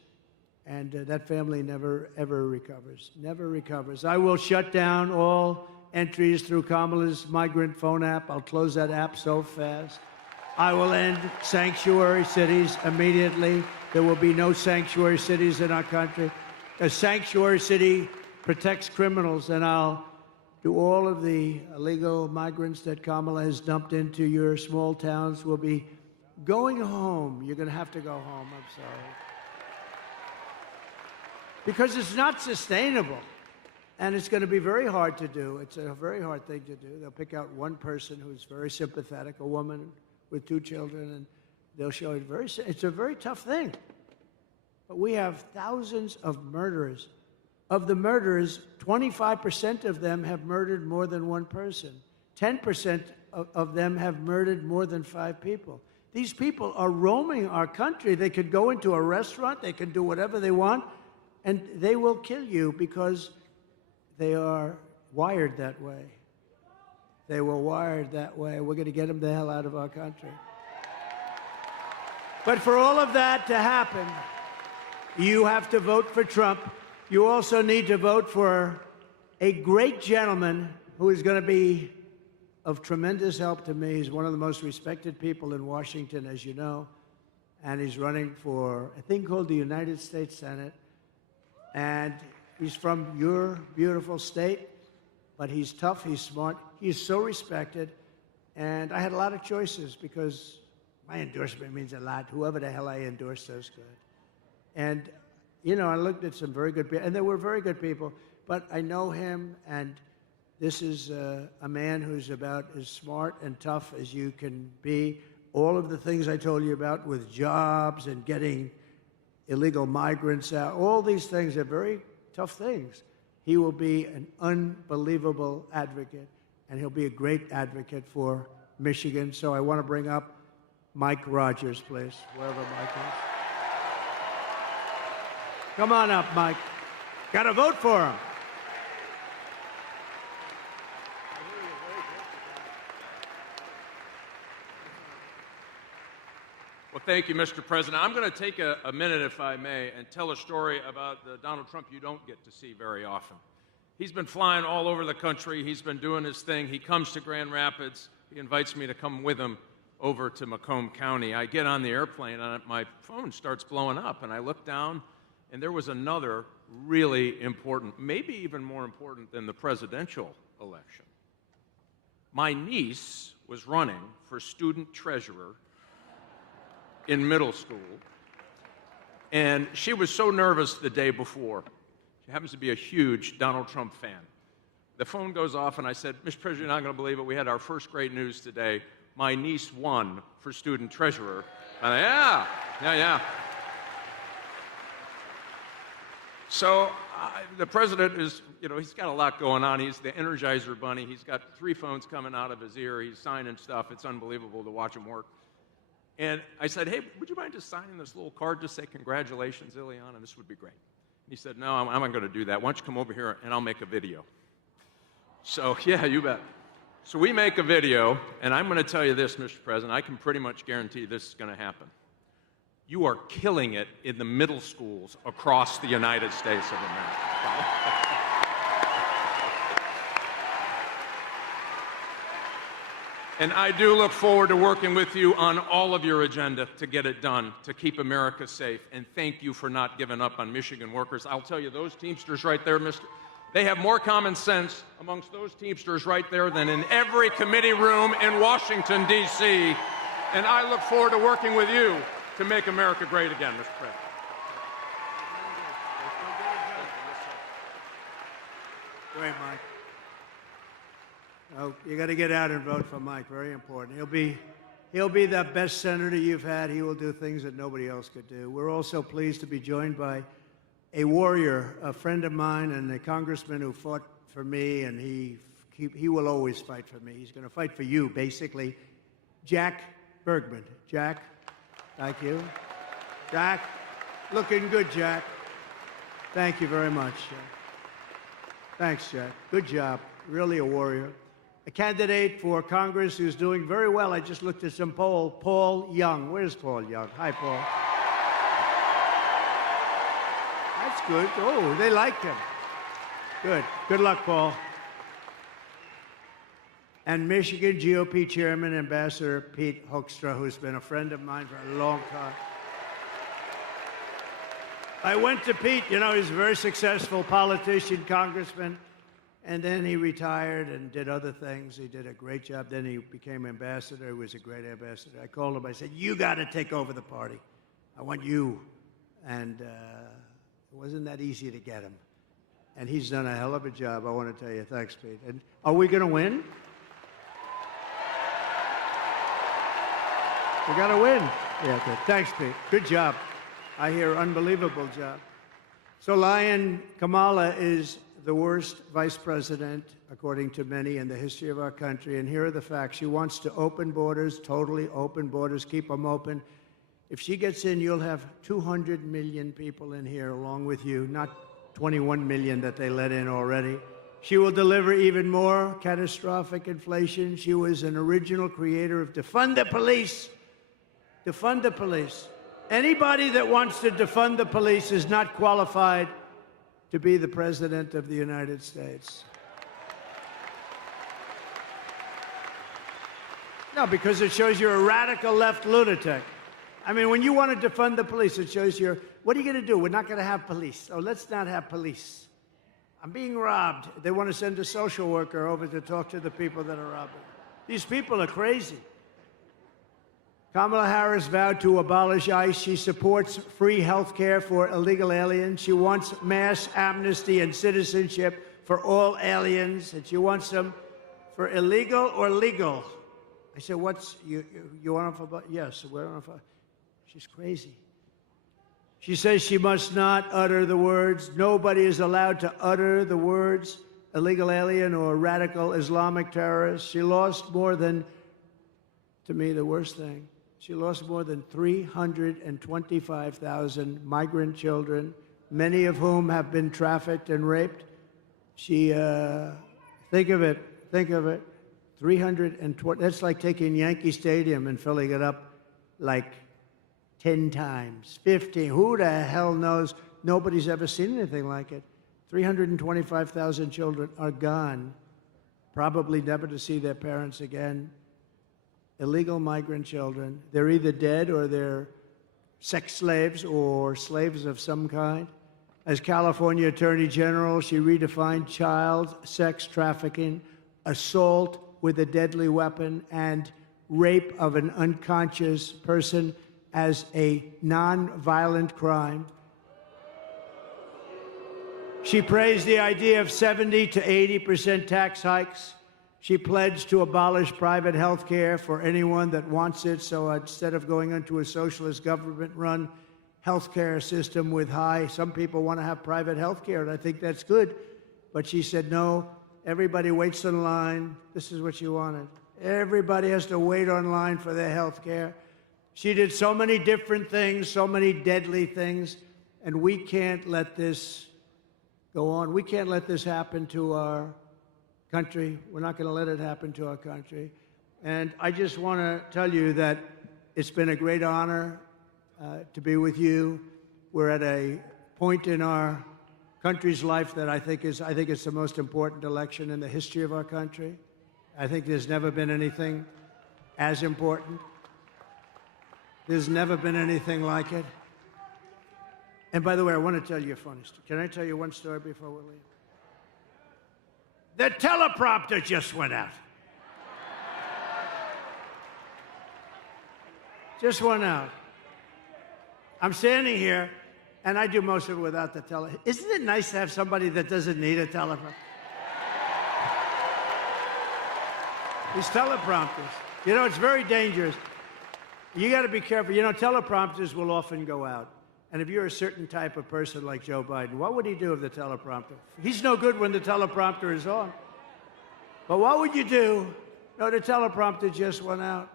and that family never, ever recovers. Never recovers. I will shut down all entries through Kamala's migrant phone app. I'll close that app so fast. I will end sanctuary cities immediately. There will be no sanctuary cities in our country. A sanctuary city protects criminals, and I'll do all of the illegal migrants that Kamala has dumped into your small towns will be going home. You're going to have to go home. I'm sorry. Because it's not sustainable. And it's going to be very hard to do. It's a very hard thing to do. They'll pick out one person who's very sympathetic, a woman with 2 children, and they'll show it it's a very tough thing. But we have thousands of murderers. Of the murderers, 25% of them have murdered more than one person. 10% of them have murdered more than 5 people. These people are roaming our country. They could go into a restaurant, they can do whatever they want, and they will kill you because they are wired that way. They were wired that way. We're going to get them the hell out of our country. But for all of that to happen, you have to vote for Trump. You also need to vote for a great gentleman who is going to be of tremendous help to me. He's one of the most respected people in Washington, as you know, and he's running for a thing called the United States Senate. And he's from your beautiful state, but he's tough, he's smart, he's so respected. And I had a lot of choices because my endorsement means a lot. Whoever the hell I endorse does good. And, you know, I looked at some very good people, and they were very good people, but I know him, and this is a man who's about as smart and tough as you can be. All of the things I told you about with jobs and getting illegal migrants out, all these things are very tough things. He will be an unbelievable advocate, and he'll be a great advocate for Michigan. So I want to bring up Mike Rogers, please, wherever Mike is. Come on up, Mike. Got to vote for him. Well, thank you, Mr. President. I'm going to take a minute, if I may, and tell a story about the Donald Trump you don't get to see very often. He's been flying all over the country. He's been doing his thing. He comes to Grand Rapids. He invites me to come with him over to Macomb County. I get on the airplane, and my phone starts blowing up, and I look down, and there was another really important, maybe even more important than the presidential election. My niece was running for student treasurer in middle school, and she was so nervous the day before. She happens to be a huge Donald Trump fan. The phone goes off, and I said, Mr. President, you're not going to believe it. We had our first great news today. My niece won for student treasurer. And yeah. So the president is, he's got a lot going on. He's the Energizer Bunny. He's got 3 phones coming out of his ear. He's signing stuff. It's unbelievable to watch him work. And I said, hey, would you mind just signing this little card to say congratulations, Ileana? This would be great. And he said, no, I'm not going to do that. Why don't you come over here and I'll make a video. So, yeah, you bet. So we make a video, and I'm going to tell you this, Mr. President. I can pretty much guarantee this is going to happen. You are killing it in the middle schools across the United States of America. And I do look forward to working with you on all of your agenda to get it done, to keep America safe. And thank you for not giving up on Michigan workers. I'll tell you, those Teamsters right there, they have more common sense amongst those Teamsters right there than in every committee room in Washington, D.C. And I look forward to working with you to make America great again, Mr. President. Great, Mike. Oh, you got to get out and vote for Mike. Very important. He'll be the best senator you've had. He will do things that nobody else could do. We're also pleased to be joined by a warrior, a friend of mine, and a congressman who fought for me, and he will always fight for me. He's going to fight for you, basically. Jack Bergman. Jack, thank you. Jack, looking good, Jack. Thank you very much. Thanks, Jack. Good job. Really a warrior. A candidate for Congress who's doing very well. I just looked at some poll. Paul Young. Where's Paul Young? Hi, Paul. That's good. Oh, they liked him. Good. Good luck, Paul. And Michigan GOP Chairman, Ambassador Pete Hoekstra, who's been a friend of mine for a long time. I went to Pete. He's a very successful politician, congressman. And then he retired and did other things. He did a great job. Then he became ambassador. He was a great ambassador. I called him. I said, you got to take over the party. I want you. And it wasn't that easy to get him. And he's done a hell of a job. I want to tell you. Thanks, Pete. And are we going to win? We got to win. Yeah, good. Thanks, Pete. Good job. I hear unbelievable job. So Lion Kamala is the worst vice president, according to many, in the history of our country. And here are the facts. She wants to open borders, totally open borders, keep them open. If she gets in, you'll have 200 million people in here along with you, not 21 million that they let in already. She will deliver even more catastrophic inflation. She was an original creator of defund the police. Defund the police. Anybody that wants to defund the police is not qualified to be the President of the United States. No, because it shows you're a radical left lunatic. I mean, when you want to defund the police, it shows what are you going to do? We're not going to have police. Oh, let's not have police. I'm being robbed. They want to send a social worker over to talk to the people that are robbing. These people are crazy. Kamala Harris vowed to abolish ICE. She supports free health care for illegal aliens. She wants mass amnesty and citizenship for all aliens. And she wants them for illegal or legal. I said, you want them for, yes, we're on for. She's crazy. She says she must not utter the words. Nobody is allowed to utter the words illegal alien or radical Islamic terrorist. She lost more than, to me, the worst thing. She lost more than 325,000 migrant children, many of whom have been trafficked and raped. She, think of it, 320, that's like taking Yankee Stadium and filling it up like 10 times, 15. Who the hell knows? Nobody's ever seen anything like it. 325,000 children are gone, probably never to see their parents again. Illegal migrant children. They're either dead or they're sex slaves or slaves of some kind. As California Attorney General, she redefined child sex trafficking, assault with a deadly weapon, and rape of an unconscious person as a non-violent crime. She praised the idea of 70 to 80% tax hikes. She pledged to abolish private health care for anyone that wants it, so instead of going into a socialist government-run health care system with some people want to have private health care, and I think that's good. But she said, no, everybody waits in line. This is what she wanted. Everybody has to wait online for their health care. She did so many different things, so many deadly things, and we can't let this go on. We can't let this happen to our country. We're not going to let it happen to our country. And I just want to tell you that it's been a great honor to be with you. We're at a point in our country's life that I think it's the most important election in the history of our country. I think there's never been anything as important. There's never been anything like it. And by the way, I want to tell you a funny story. Can I tell you one story before we leave? The teleprompter just went out. Just went out. I'm standing here, and I do most of it without the tele. Isn't it nice to have somebody that doesn't need a teleprompter? These teleprompters. You know, it's very dangerous. You got to be careful. You know, teleprompters will often go out. And if you're a certain type of person like Joe Biden, what would he do with the teleprompter? He's no good when the teleprompter is on. But what would you do? No, the teleprompter just went out.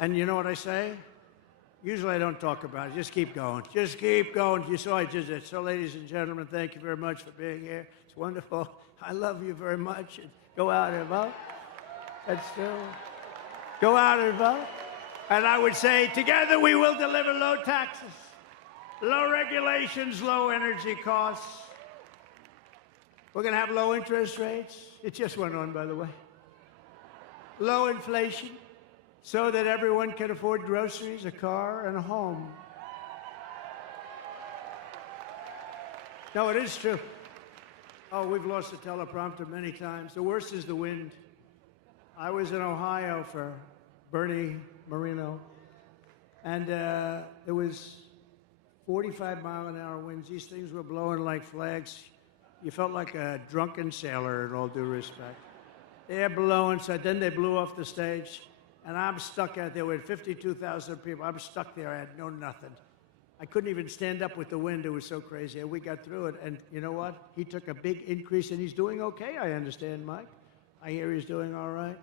And you know what I say? Usually I don't talk about it. Just keep going. Just keep going. You saw I just did. So, ladies and gentlemen, thank you very much for being here. It's wonderful. I love you very much. And go out and vote. Go out and vote. And I would say, together we will deliver low taxes, low regulations, low energy costs. We're going to have low interest rates. It just went on, by the way. Low inflation, so that everyone can afford groceries, a car, and a home. No, it is true. Oh, we've lost the teleprompter many times. The worst is the wind. I was in Ohio for Bernie Moreno, and there was 45-mile-an-hour winds. These things were blowing like flags. You felt like a drunken sailor, in all due respect. They're blowing, so then they blew off the stage, and I'm stuck out there with 52,000 people. I'm stuck there. I had no nothing. I couldn't even stand up with the wind. It was so crazy. And we got through it, and you know what? He took a big increase, and he's doing okay, I understand, Mike. I hear he's doing all right.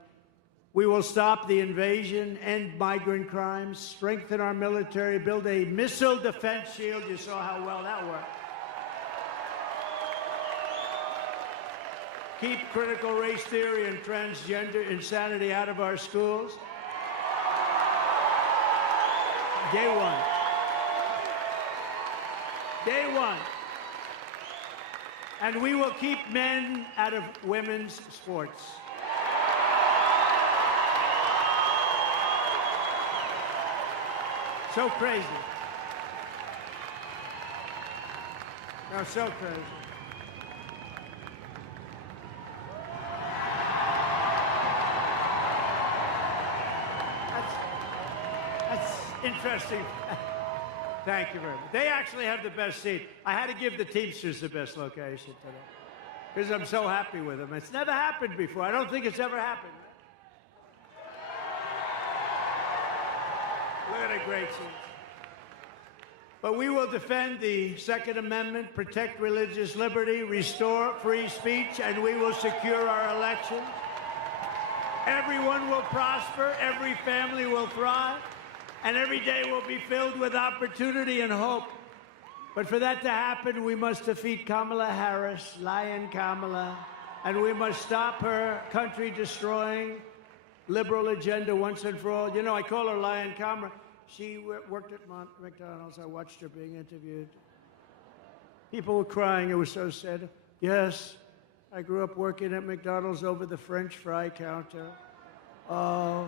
We will stop the invasion, end migrant crimes, strengthen our military, build a missile defense shield. You saw how well that worked. Keep critical race theory and transgender insanity out of our schools. Day one. Day one. And we will keep men out of women's sports. So crazy. No, so crazy. That's interesting. Thank you very much. They actually have the best seat. I had to give the Teamsters the best location today because I'm so happy with them. It's never happened before. I don't think it's ever happened. Look at the great seats. But we will defend the Second Amendment, protect religious liberty, restore free speech, and we will secure our election. Everyone will prosper, every family will thrive, and every day will be filled with opportunity and hope. But for that to happen, we must defeat Kamala Harris, Lion Kamala, and we must stop her country-destroying liberal agenda once and for all. You know, I call her Lion Kamala. She worked at McDonald's. I watched her being interviewed. People were crying. It was so sad. Yes, I grew up working at McDonald's over the French fry counter. Oh.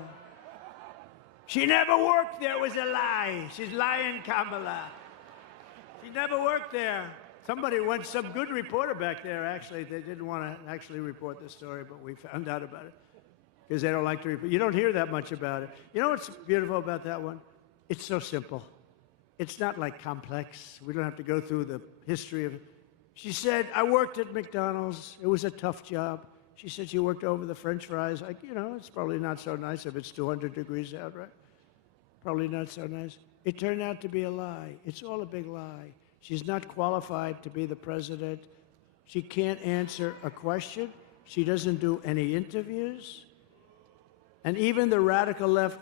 She never worked there. It was a lie. She's Lion Kamala. She never worked there. Somebody went, some good reporter back there, actually. They didn't want to actually report the story, but we found out about it because they don't like to report. You don't hear that much about it. You know what's beautiful about that one? It's so simple. It's not like complex. We don't have to go through the history of it. She said, I worked at McDonald's. It was a tough job. She said she worked over the French fries. Like, you know, it's probably not so nice if it's 200 degrees out, right? Probably not so nice. It turned out to be a lie. It's all a big lie. She's not qualified to be the president. She can't answer a question. She doesn't do any interviews. And even the radical left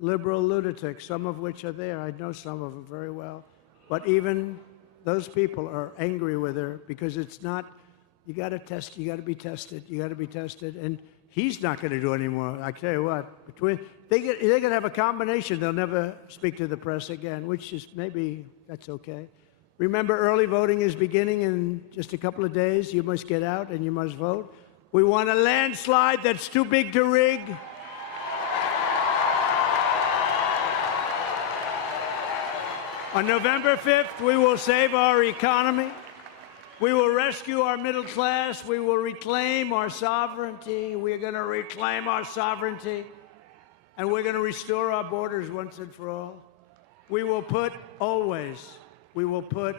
liberal lunatics, some of which are there, I know some of them very well, but even those people are angry with her because it's not, you got to test, you got to be tested, you got to be tested, and he's not going to do any more. I tell you what, between they're going to have a combination. They'll never speak to the press again, which is maybe that's okay. Remember, early voting is beginning in just a couple of days. You must get out and you must vote. We want a landslide that's too big to rig. On November 5th, we will save our economy. We will rescue our middle class. We will reclaim our sovereignty. We're going to reclaim our sovereignty. And we're going to restore our borders once and for all. We will put, always, we will put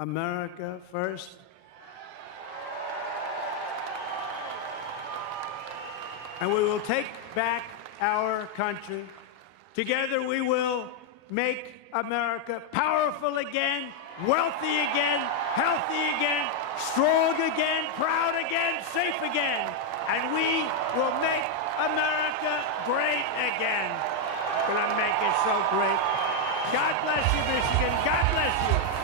America first. And we will take back our country. Together we will make America powerful again, wealthy again, healthy again, strong again, proud again, safe again. And we will make America great again. We're going to make it so great. God bless you, Michigan. God bless you.